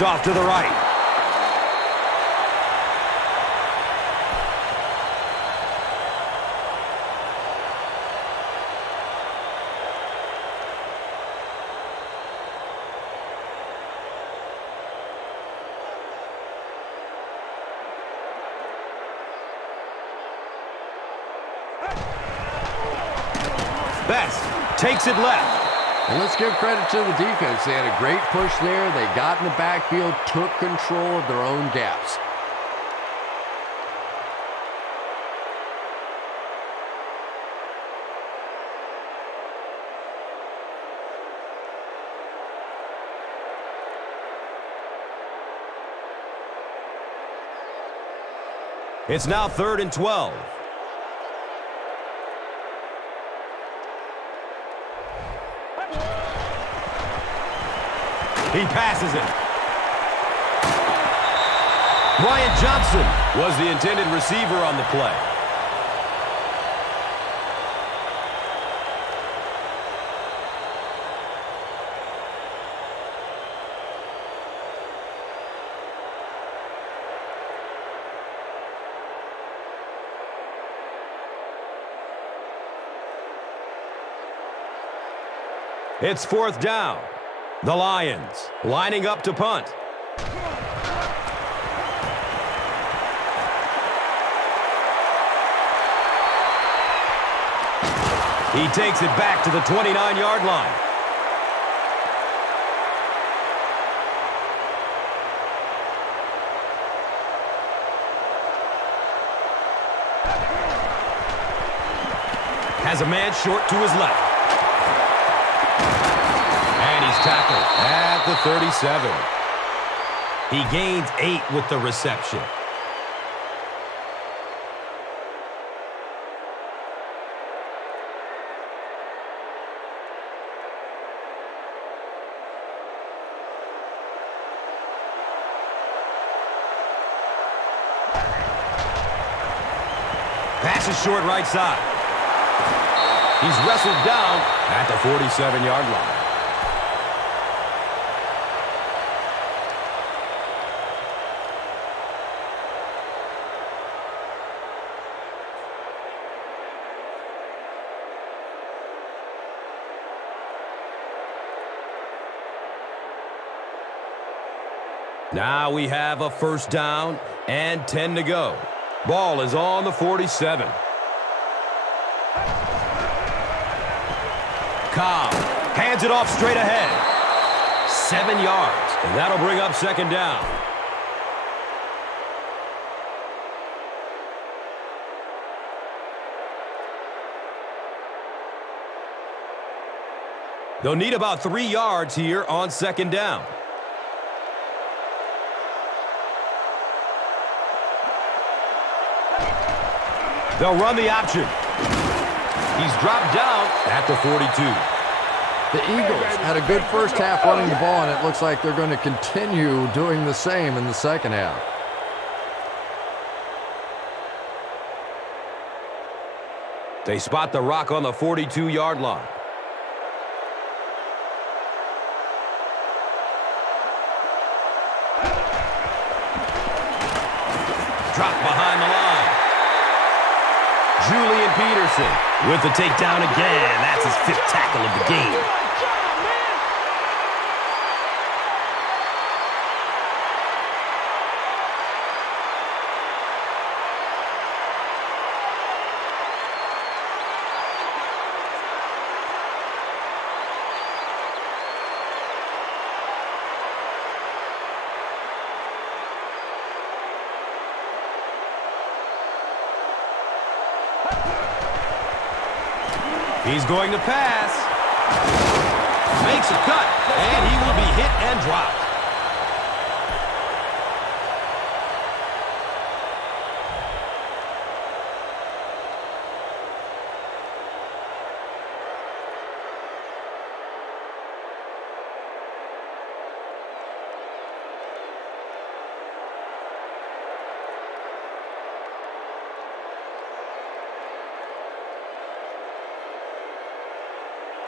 Off to the right. Best takes it left. And let's give credit to the defense. They had a great push there. They got in the backfield, took control of their own gaps. It's now 3rd and 12. He passes it. Brian Johnson was the intended receiver on the play. It's 4th down. The Lions lining up to punt. He takes it back to the 29-yard line. Has a man short to his left. Tackled at the 37. He gains 8 with the reception. Pass is short right side. He's wrestled down at the 47-yard line. Now we have a first down and 10 to go. Ball is on the 47. Cobb hands it off straight ahead. 7 yards, and that'll bring up second down. They'll need about 3 yards here on second down. They'll run the option. He's dropped down at the 42. The Eagles had a good first half running the ball, and it looks like they're going to continue doing the same in the second half. They spot the rock on the 42-yard line. Dropped behind the line. Julian Peterson with the takedown again. That's his 5th tackle of the game. He's going to pass. Makes a cut, and he will be hit and dropped.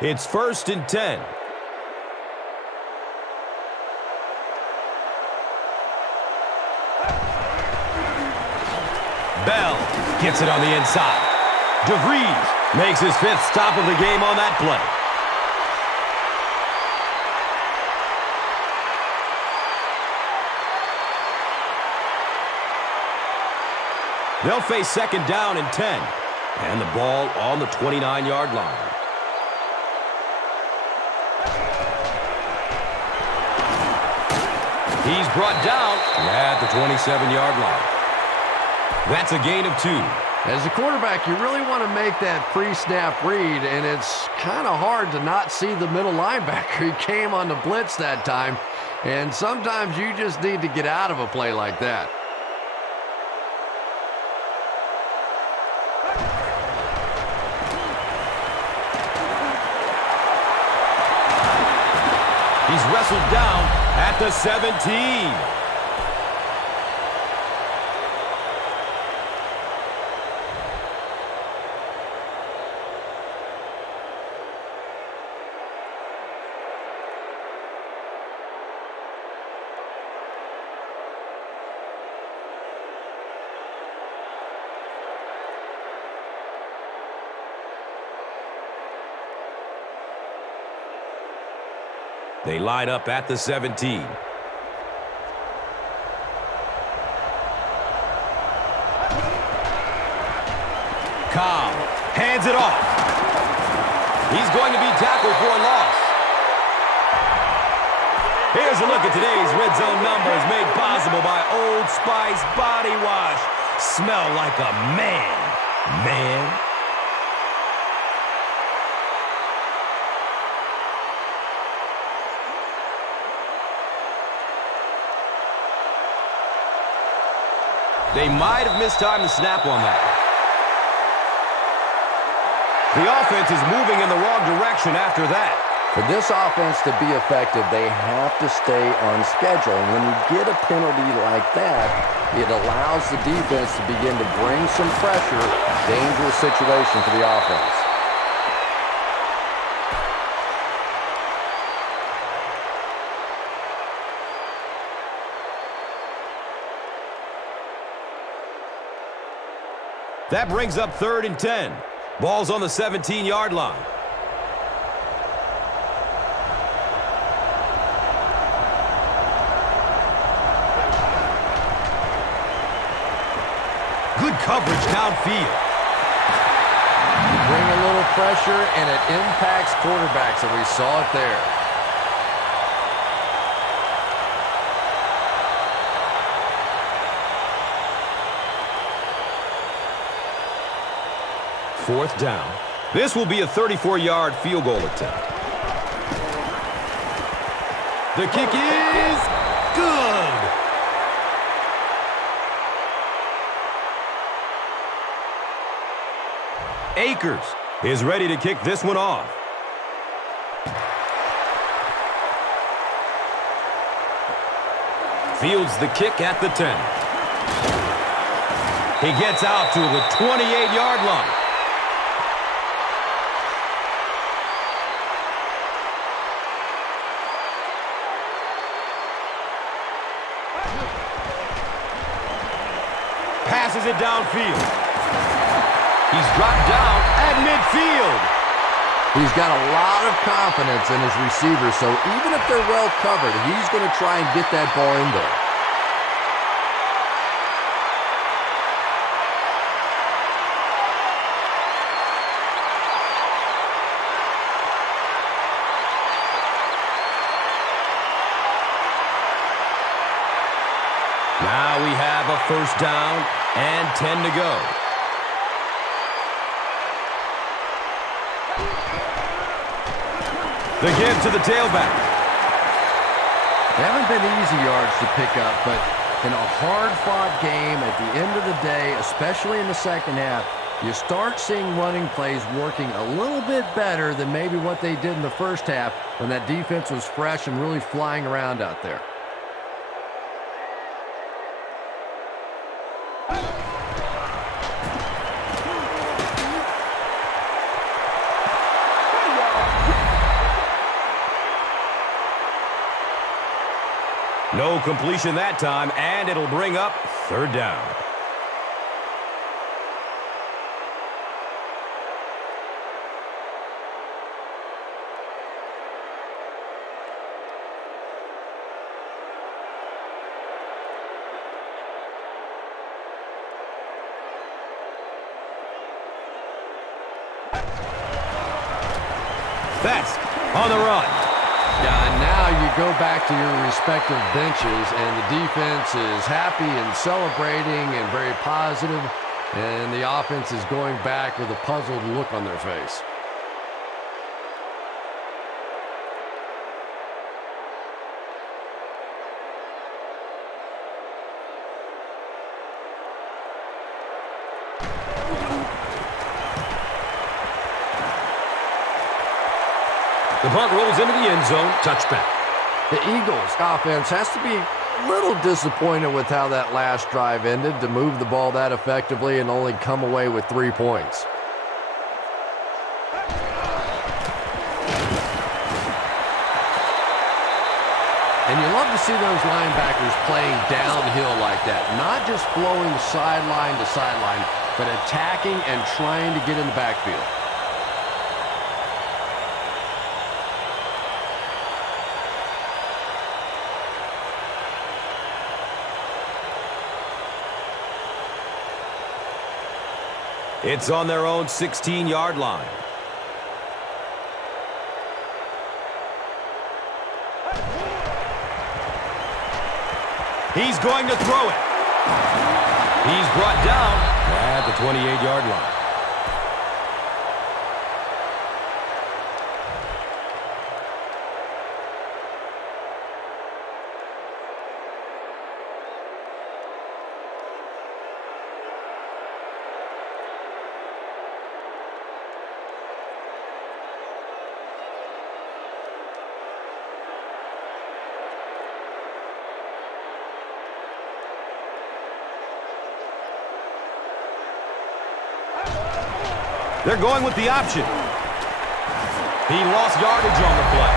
It's 1st and 10. Bell gets it on the inside. DeVries makes his 5th stop of the game on that play. They'll face second down and 10. And the ball on the 29-yard line. He's brought down at the 27-yard line. That's a gain of 2. As a quarterback, you really want to make that pre-snap read, and it's kind of hard to not see the middle linebacker. He came on the blitz that time, and sometimes you just need to get out of a play like that. He's wrestled down at the 17. They line up at the 17. Cobb hands it off. He's going to be tackled for a loss. Here's a look at today's Red Zone numbers made possible by Old Spice Body Wash. Smell like a man, man. They might have mistimed the snap on that. The offense is moving in the wrong direction after that. For this offense to be effective, they have to stay on schedule. And when you get a penalty like that, it allows the defense to begin to bring some pressure, dangerous situation for the offense. That brings up 3rd and 10. Ball's on the 17-yard line. Good coverage downfield. Bring a little pressure, and it impacts quarterbacks, and we saw it there. Fourth down. This will be a 34-yard field goal attempt. The kick is good. Akers is ready to kick this one off. Fields the kick at the 10. He gets out to the 28-yard line. Passes it downfield. He's dropped down at midfield. He's got a lot of confidence in his receivers, so even if they're well covered, he's going to try and get that ball in there. Now we have a first down and 10 to go. The give to the tailback. They haven't been easy yards to pick up, but in a hard-fought game at the end of the day, especially in the second half, you start seeing running plays working a little bit better than maybe what they did in the first half when that defense was fresh and really flying around out there. No completion that time, and it'll bring up third down. That's on the run. Yeah, and now you go back to your respective benches, and the defense is happy and celebrating and very positive, and the offense is going back with a puzzled look on their face. The punt rolls into the end zone. Touchback. The Eagles' offense has to be a little disappointed with how that last drive ended to move the ball that effectively and only come away with 3 points. And you love to see those linebackers playing downhill like that, not just flowing sideline to sideline, but attacking and trying to get in the backfield. It's on their own 16-yard line. He's going to throw it. He's brought down at the 28-yard line. They're going with the option. He lost yardage on the play.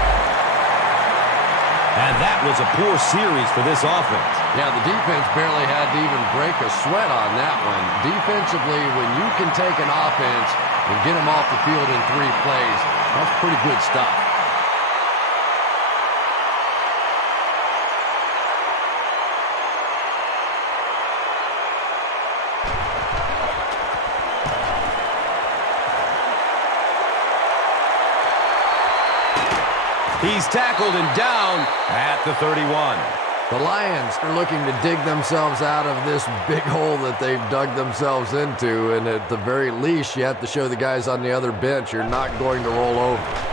And that was a poor series for this offense. Yeah, the defense barely had to even break a sweat on that one. Defensively, when you can take an offense and get them off the field in 3 plays, that's pretty good stuff. He's tackled and down at the 31. The Lions are looking to dig themselves out of this big hole that they've dug themselves into, and at the very least, you have to show the guys on the other bench you're not going to roll over.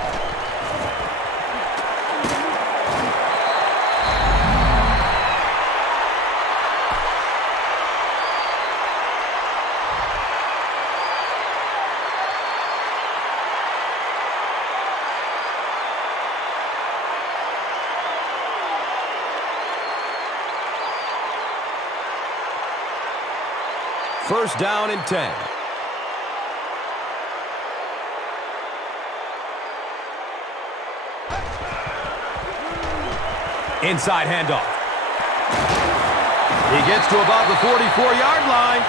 First down and 10. Inside handoff. He gets to about the 44-yard line.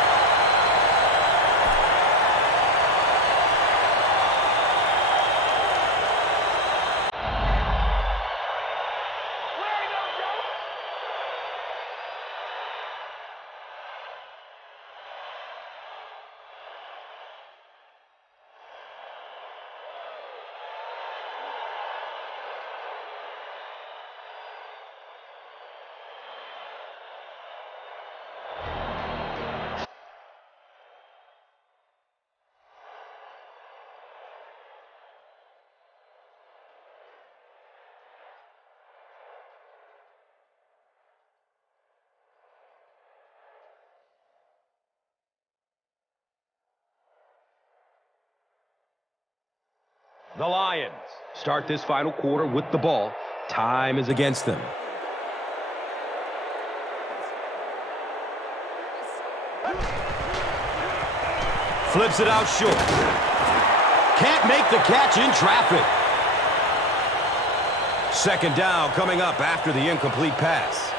The Lions start this final quarter with the ball. Time is against them. Flips it out short. Can't make the catch in traffic. Second down coming up after the incomplete pass.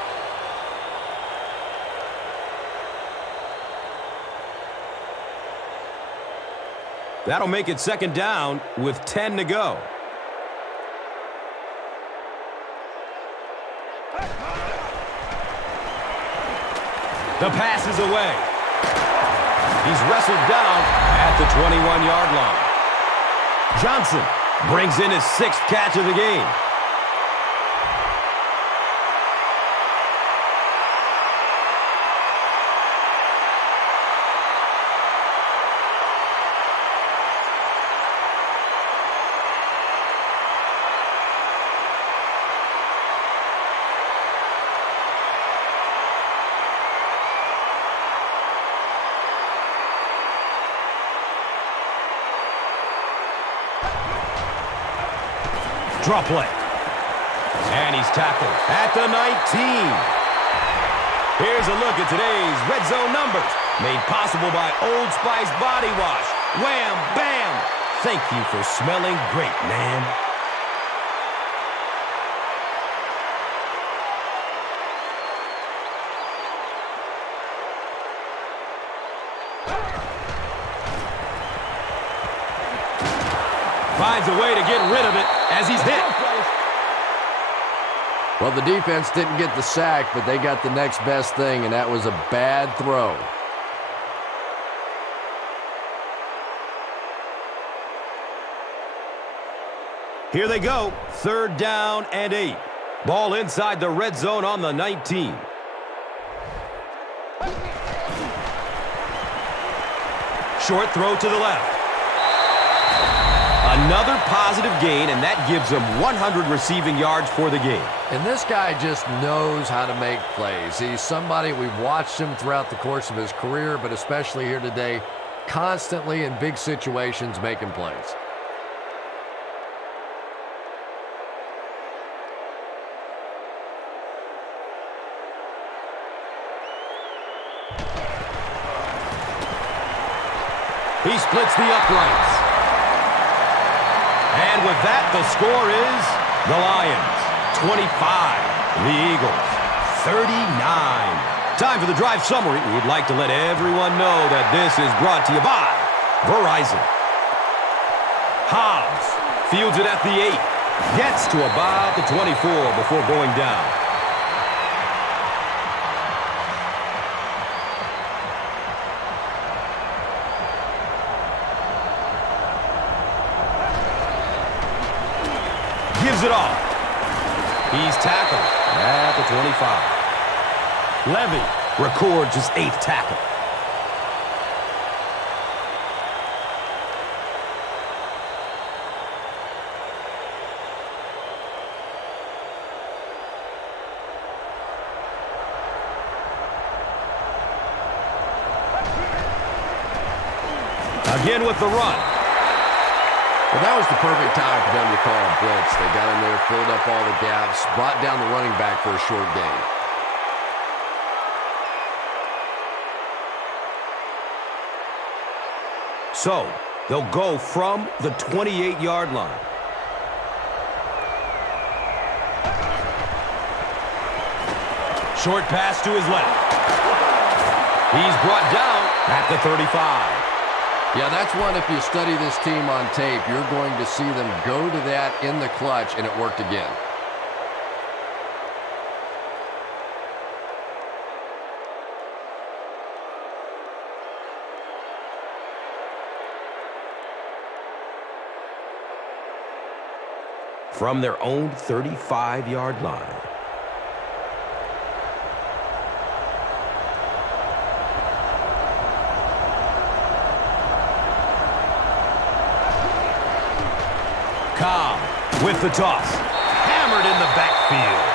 That'll make it second down with 10 to go. The pass is away. He's wrestled down at the 21-yard line. Johnson brings in his 6th catch of the game. Draw play. And he's tackled at the 19. Here's a look at today's red zone numbers. Made possible by Old Spice Body Wash. Wham, bam. Thank you for smelling great, man. Finds a way to get rid of it as he's hit. Well, the defense didn't get the sack, but they got the next best thing, and that was a bad throw. Here they go. Third down and 8. Ball inside the red zone on the 19. Short throw to the left. Another positive gain, and that gives him 100 receiving yards for the game. And this guy just knows how to make plays. He's somebody, we've watched him throughout the course of his career, but especially here today, constantly in big situations making plays. He splits the uprights. And with that, the score is the Lions 25, the Eagles 39. Time for the drive summary. We'd like to let everyone know that this is brought to you by Verizon. Hobbs fields it at the 8, gets to about the 24 before going down. Gives it off. He's tackled at the 25. Levy records his 8th tackle. Again with the run. Well, that was the perfect time for them to call a blitz. They got in there, filled up all the gaps, brought down the running back for a short gain. So, they'll go from the 28-yard line. Short pass to his left. He's brought down at the 35. Yeah, that's one, if you study this team on tape, you're going to see them go to that in the clutch, and it worked again. From their own 35-yard line. Cobb with the toss. Hammered in the backfield.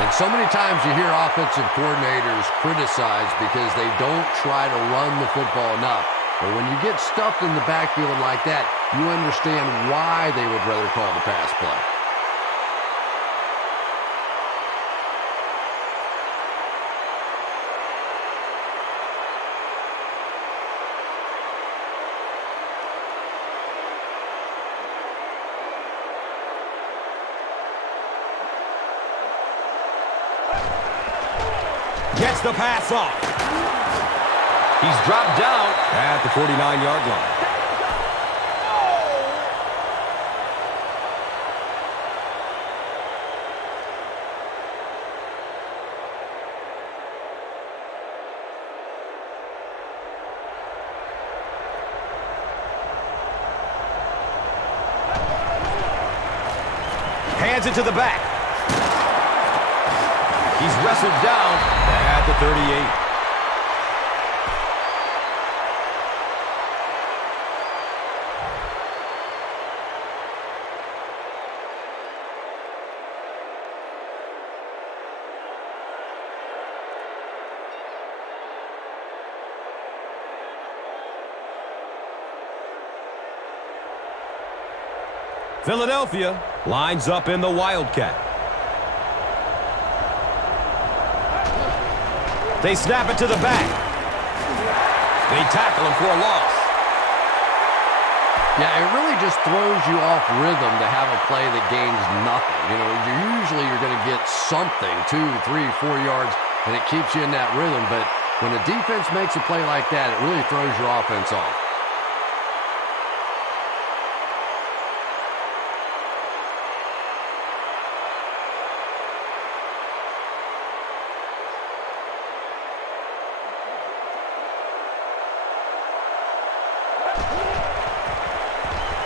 And so many times you hear offensive coordinators criticized because they don't try to run the football enough. But when you get stuffed in the backfield like that, you understand why they would rather call the pass play. Gets the pass off. He's dropped down at the 49-yard line. Hands it to the back. He's wrestled down at the 38. Philadelphia lines up in the Wildcat. They snap it to the back. They tackle him for a loss. Yeah, it really just throws you off rhythm to have a play that gains nothing. You know, usually you're going to get something, 2, 3, 4 yards, and it keeps you in that rhythm. But when a defense makes a play like that, it really throws your offense off.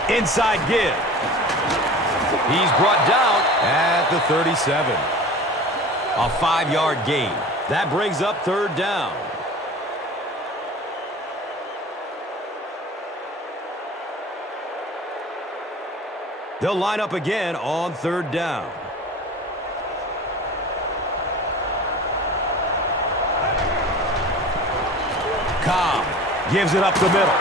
Inside give. He's brought down at the 37. A 5-yard gain. That brings up 3rd down. They'll line up again on 3rd down. Cobb gives it up the middle.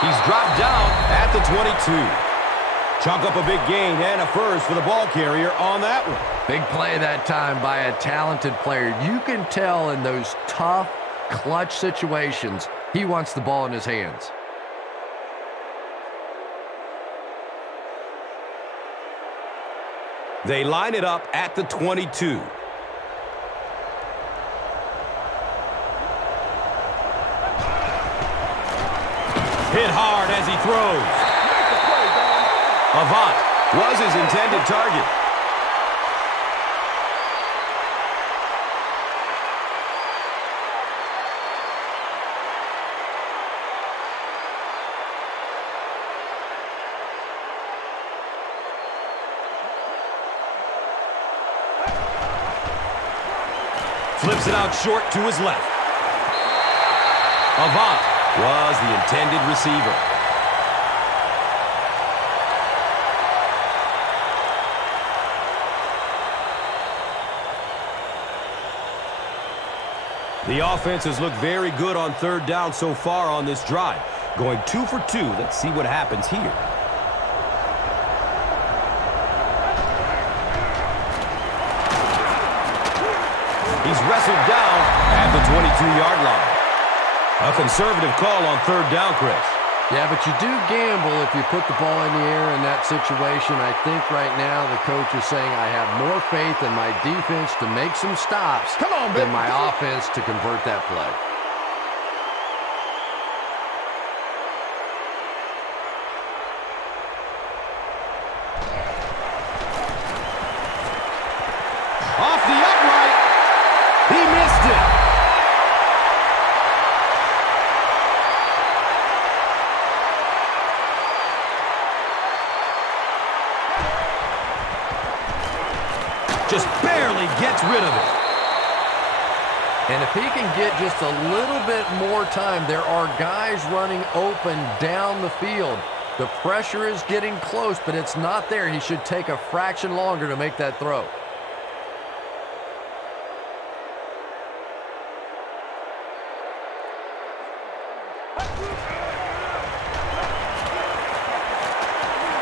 He's dropped down at the 22. Chalk up a big gain and a first for the ball carrier on that one. Big play that time by a talented player. You can tell in those tough, clutch situations, he wants the ball in his hands. They line it up at the 22. Hit hard as he throws. Avant was his intended target. Flips it out short to his left. Avant was the intended receiver. The offense has looked very good on third down so far on this drive. Going 2 for 2. Let's see what happens here. He's wrestled down at the 22-yard line. A conservative call on third down, Chris. Yeah, but you do gamble if you put the ball in the air in that situation. I think right now the coach is saying I have more faith in my defense to make some stops than my offense to convert that play. Off the upright. He missed it. Just barely gets rid of it. And if he can get just a little bit more time, there are guys running open down the field. The pressure is getting close, but it's not there. He should take a fraction longer to make that throw.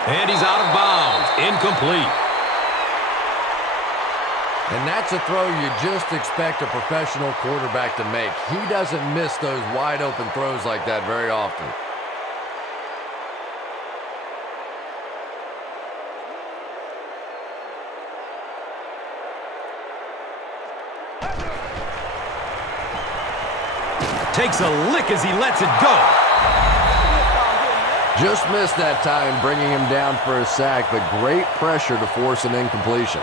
And he's out of bounds. Incomplete. And that's a throw you just expect a professional quarterback to make. He doesn't miss those wide open throws like that very often. Takes a lick as he lets it go. Just missed that time, bringing him down for a sack, but great pressure to force an incompletion.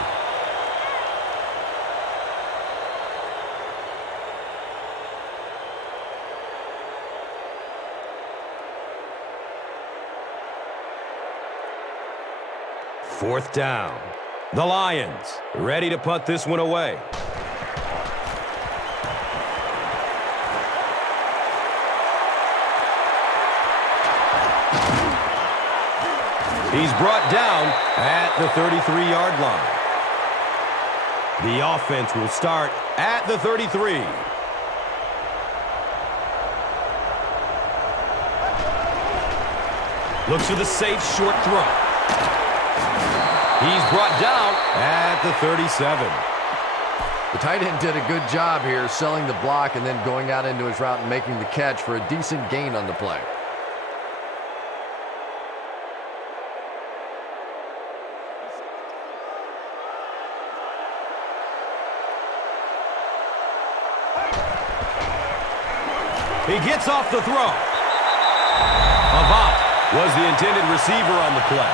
Fourth down. The Lions ready to punt this one away. He's brought down at the 33-yard line. The offense will start at the 33. Looks for the safe short throw. He's brought down at the 37. The tight end did a good job here selling the block and then going out into his route and making the catch for a decent gain on the play. He gets off the throw. Avant was the intended receiver on the play.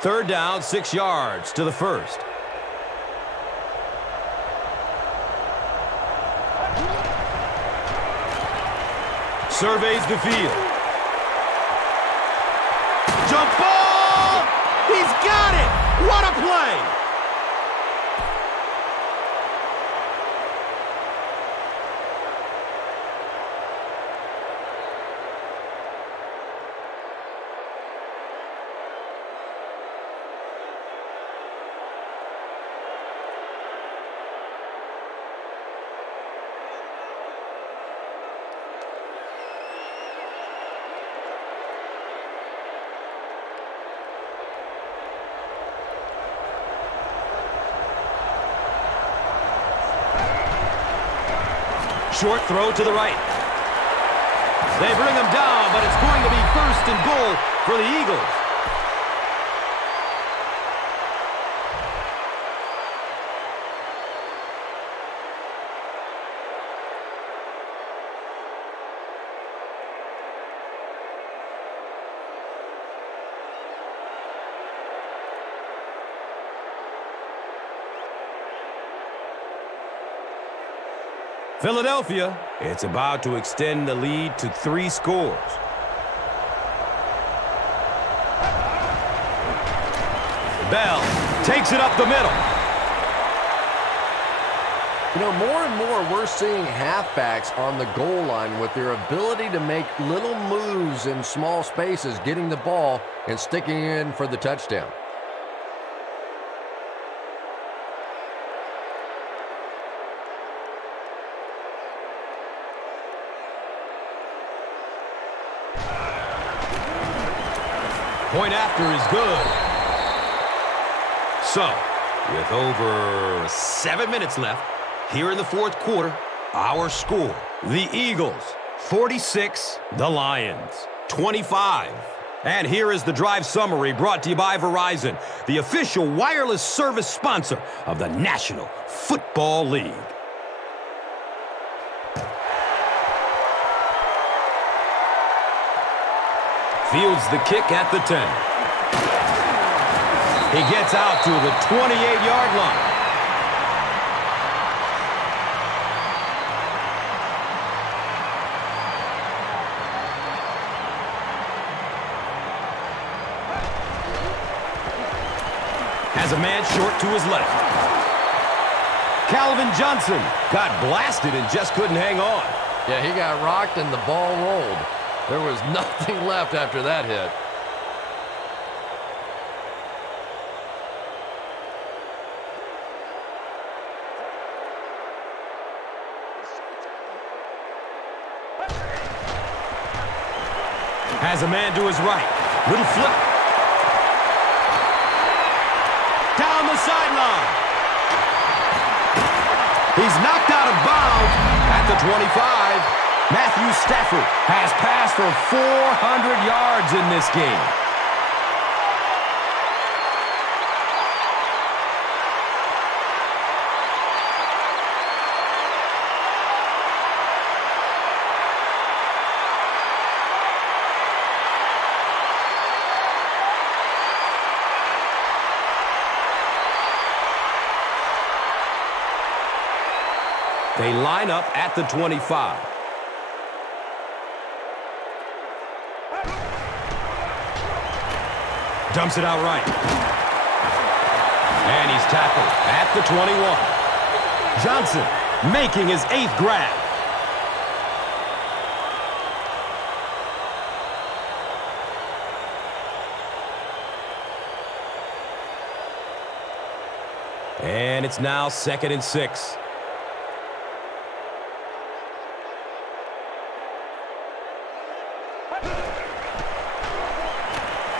Third down, 6 yards to the first. Surveys the field. Jump ball! He's got it! What a play! Short throw to the right. They bring him down, but it's going to be first and goal for the Eagles. Philadelphia, it's about to extend the lead to 3 scores. Bell takes it up the middle. You know, more and more we're seeing halfbacks on the goal line with their ability to make little moves in small spaces, getting the ball and sticking in for the touchdown. Point after is good. So, with over 7 minutes left, here in the fourth quarter, our score, the Eagles, 46, the Lions, 25. And here is the drive summary brought to you by Verizon, the official wireless service sponsor of the National Football League. Fields the kick at the 10. He gets out to the 28-yard line. Has a man short to his left. Calvin Johnson got blasted and just couldn't hang on. Yeah, he got rocked and the ball rolled. There was nothing left after that hit. Has a man to his right. Little flip. Down the sideline. He's knocked out of bounds at the 25. Matthew Stafford has passed for 400 yards in this game. They line up at the 25. Dumps it out right. And he's tackled at the 21. Johnson making his 8th grab. And it's now 2nd and 6.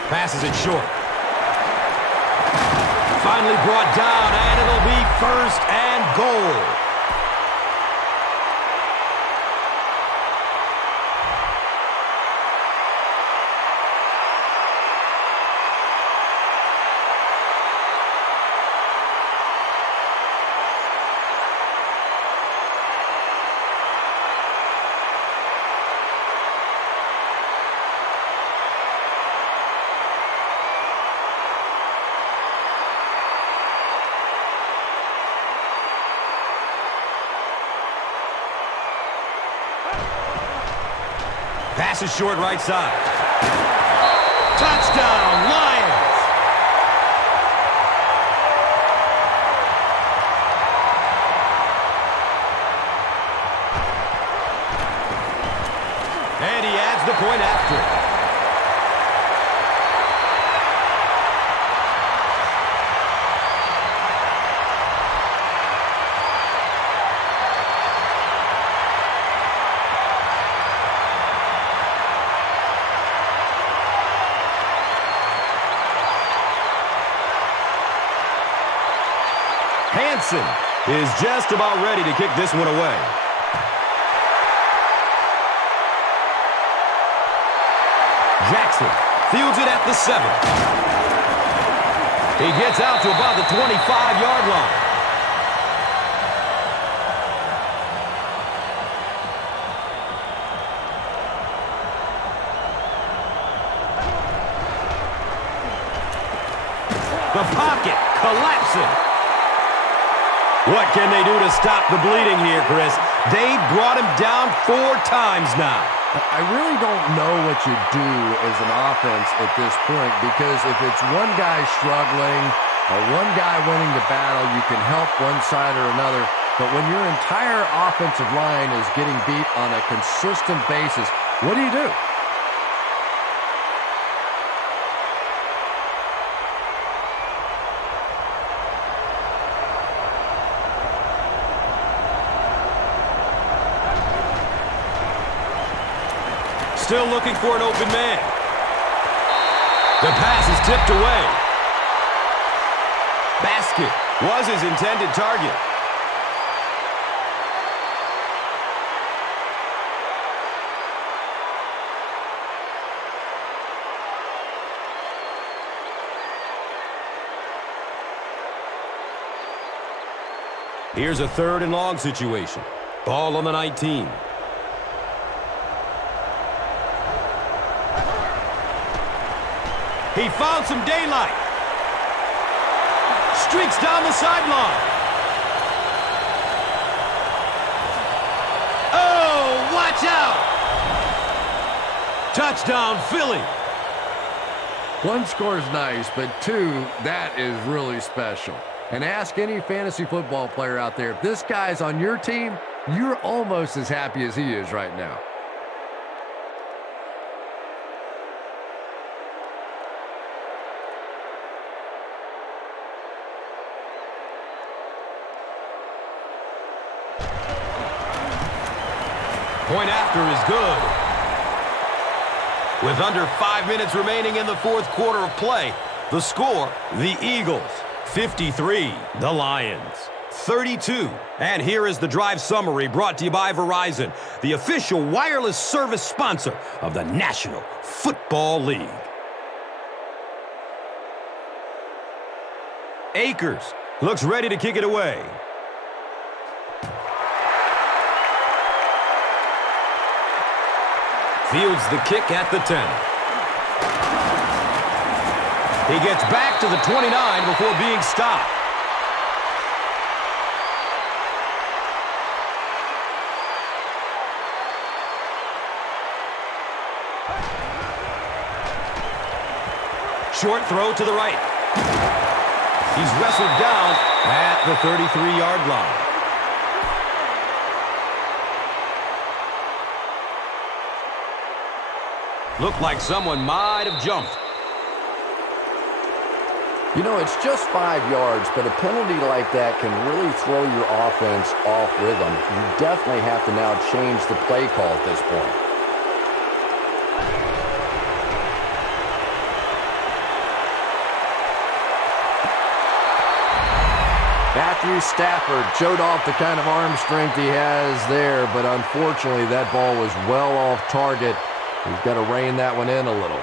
Passes it short. Finally brought down, and it'll be 1st and goal. Passes short right side. Touchdown, Lions! And he adds the point after. Hansen is just about ready to kick this one away. Jackson fields it at the 7. He gets out to about the 25-yard line. The pocket collapsing. What can they do to stop the bleeding here, Chris? They brought him down 4 times now. I really don't know what you do as an offense at this point, because if it's one guy struggling or one guy winning the battle, you can help one side or another. But when your entire offensive line is getting beat on a consistent basis, what do you do? Still looking for an open man. The pass is tipped away. Basket was his intended target. Here's a 3rd and long situation. Ball on the 19. He found some daylight. Streaks down the sideline. Oh, watch out! Touchdown, Philly. 1 score is nice, but 2, that is really special. And ask any fantasy football player out there, if this guy's on your team, you're almost as happy as he is right now. Point after is good. With under 5 minutes remaining in the 4th quarter of play, the score, the Eagles 53, the Lions 32. And here is the drive summary brought to you by Verizon, the official wireless service sponsor of the National Football League. Akers looks ready to kick it away. Fields the kick at the 10. He gets back to the 29 before being stopped. Short throw to the right. He's wrestled down at the 33-yard line. Looked like someone might have jumped. You know, it's just 5 yards, but a penalty like that can really throw your offense off rhythm. You definitely have to now change the play call at this point. Matthew Stafford showed off the kind of arm strength he has there, but unfortunately that ball was well off target. He's got to rein that one in a little.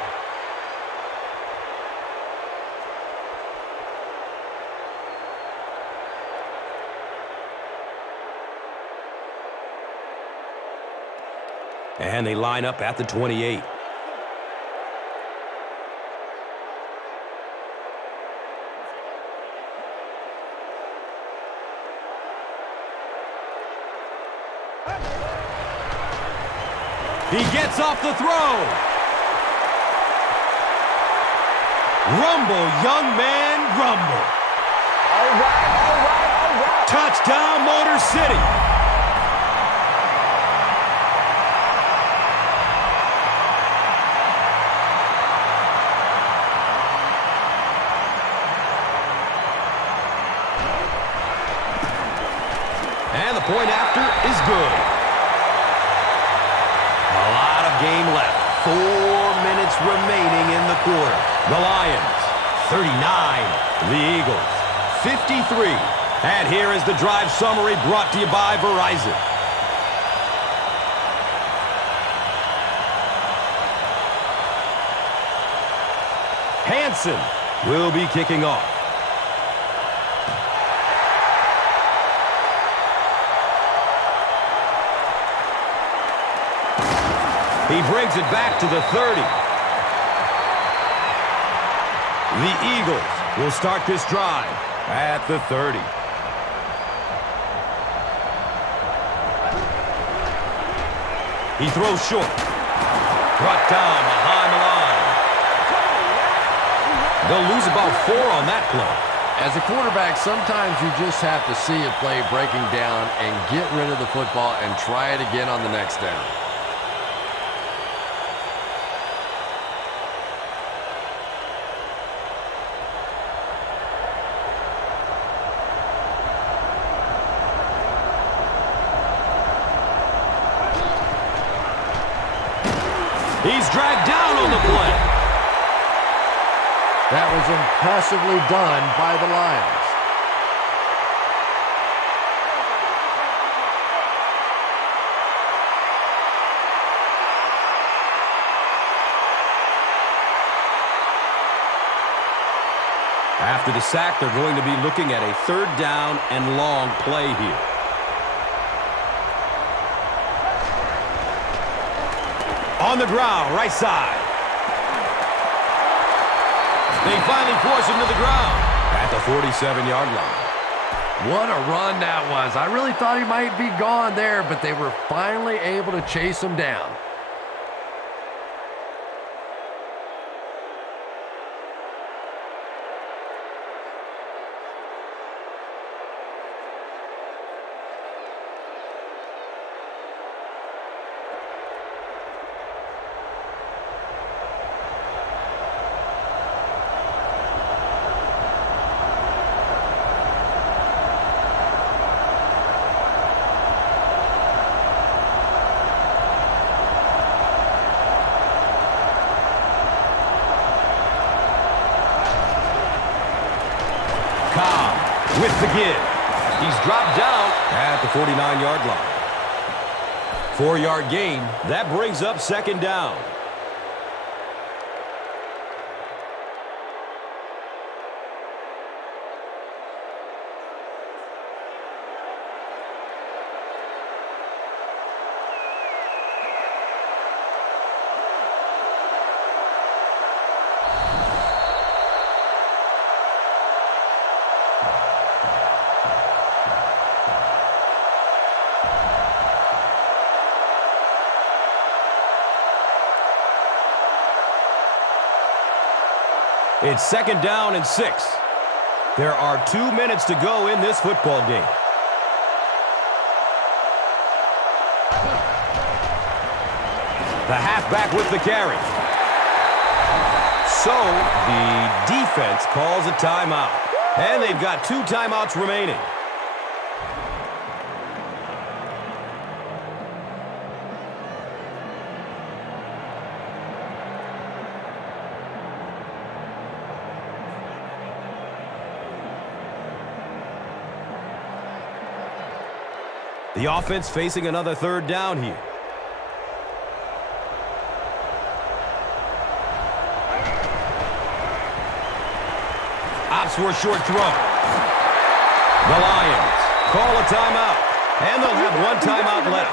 And they line up at the 28. He gets off the throw. Rumble, young man, rumble. All right. Touchdown, Motor City. And the point after is good. A lot of game left. 4 minutes remaining in the quarter. The Lions, 39. The Eagles, 53. And here is the drive summary brought to you by Verizon. Hansen will be kicking off. He brings it back to the 30. The Eagles will start this drive at the 30. He throws short. Brought down behind the line. They'll lose about 4 on that play. As a quarterback, sometimes you just have to see a play breaking down and get rid of the football and try it again on the next down. He's dragged down on the play. That was impressively done by the Lions. After the sack, they're going to be looking at a 3rd down and long play here. On the ground, right side. They finally force him to the ground at the 47-yard line. What a run that was. I really thought he might be gone there, but they were finally able to chase him down. With the give. He's dropped down at the 49-yard line. 4-yard gain. That brings up 2nd down. It's 2nd down and 6. There are 2 minutes to go in this football game. The halfback with the carry. So the defense calls a timeout. And they've got 2 timeouts remaining. The offense facing another 3rd down here. Opts for a short throw. The Lions call a timeout. And they'll have 1 timeout left.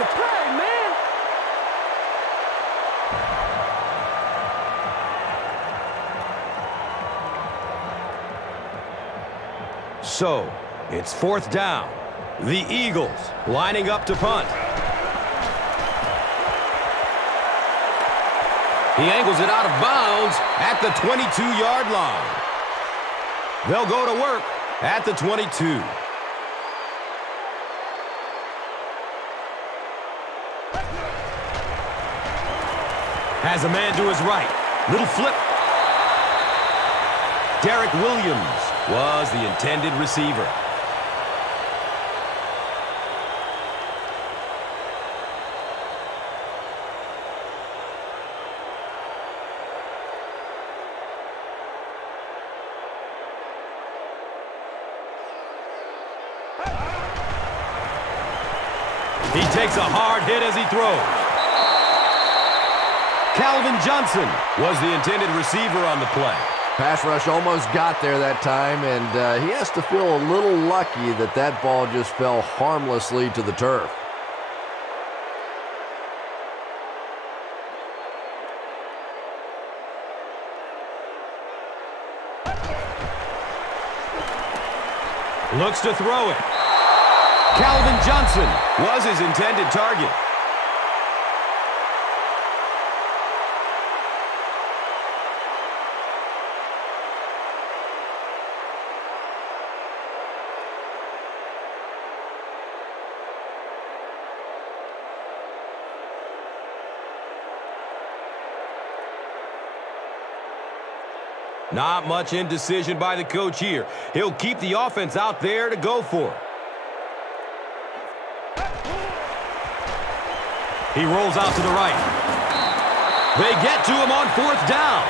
So, it's 4th down. The Eagles lining up to punt. He angles it out of bounds at the 22-yard line. They'll go to work at the 22. Has a man to his right. Little flip. Derek Williams was the intended receiver. He takes a hard hit as he throws. Calvin Johnson was the intended receiver on the play. Pass rush almost got there that time, and he has to feel a little lucky that that ball just fell harmlessly to the turf. Looks to throw it. Calvin Johnson was his intended target. Not much indecision by the coach here. He'll keep the offense out there to go for it. He rolls out to the right. They get to him on 4th down.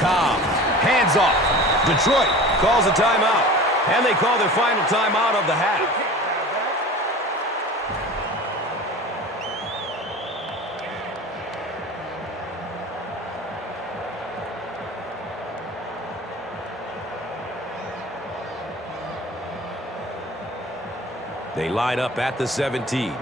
Cobb, hands off. Detroit calls a timeout. And they call their final timeout of the half. They line up at the 17.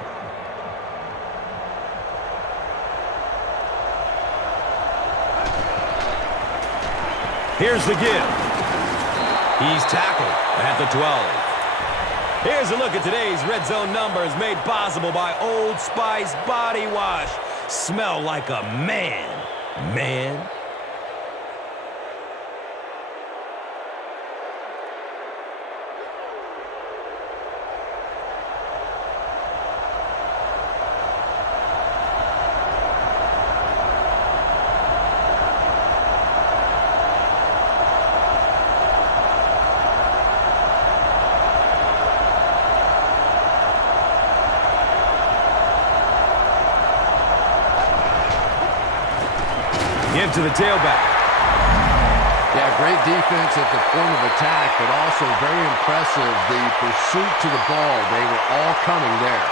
Here's the give. He's tackled at the 12. Here's a look at today's red zone numbers made possible by Old Spice Body Wash. Smell like a man. Man. Give to the tailback. Yeah, great defense at the point of attack, but also very impressive. The pursuit to the ball, they were all coming there.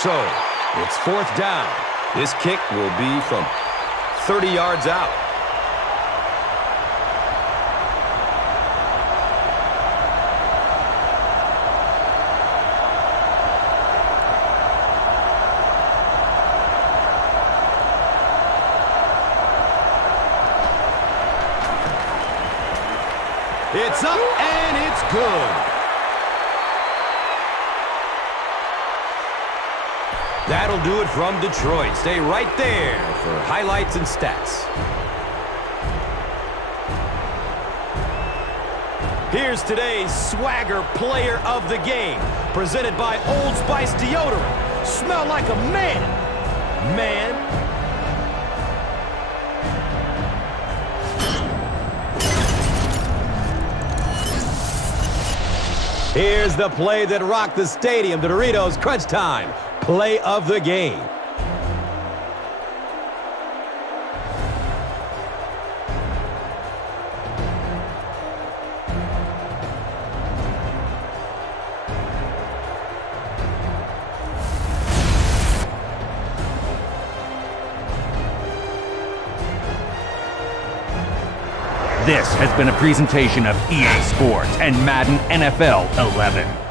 So, it's 4th down. This kick will be from 30 yards out. It's up, and it's good. That'll do it from Detroit. Stay right there for highlights and stats. Here's today's Swagger Player of the Game, presented by Old Spice Deodorant. Smell like a man. Man. Here's the play that rocked the stadium. The Doritos Crunch Time Play of the Game. This has been a presentation of EA Sports and Madden NFL 11.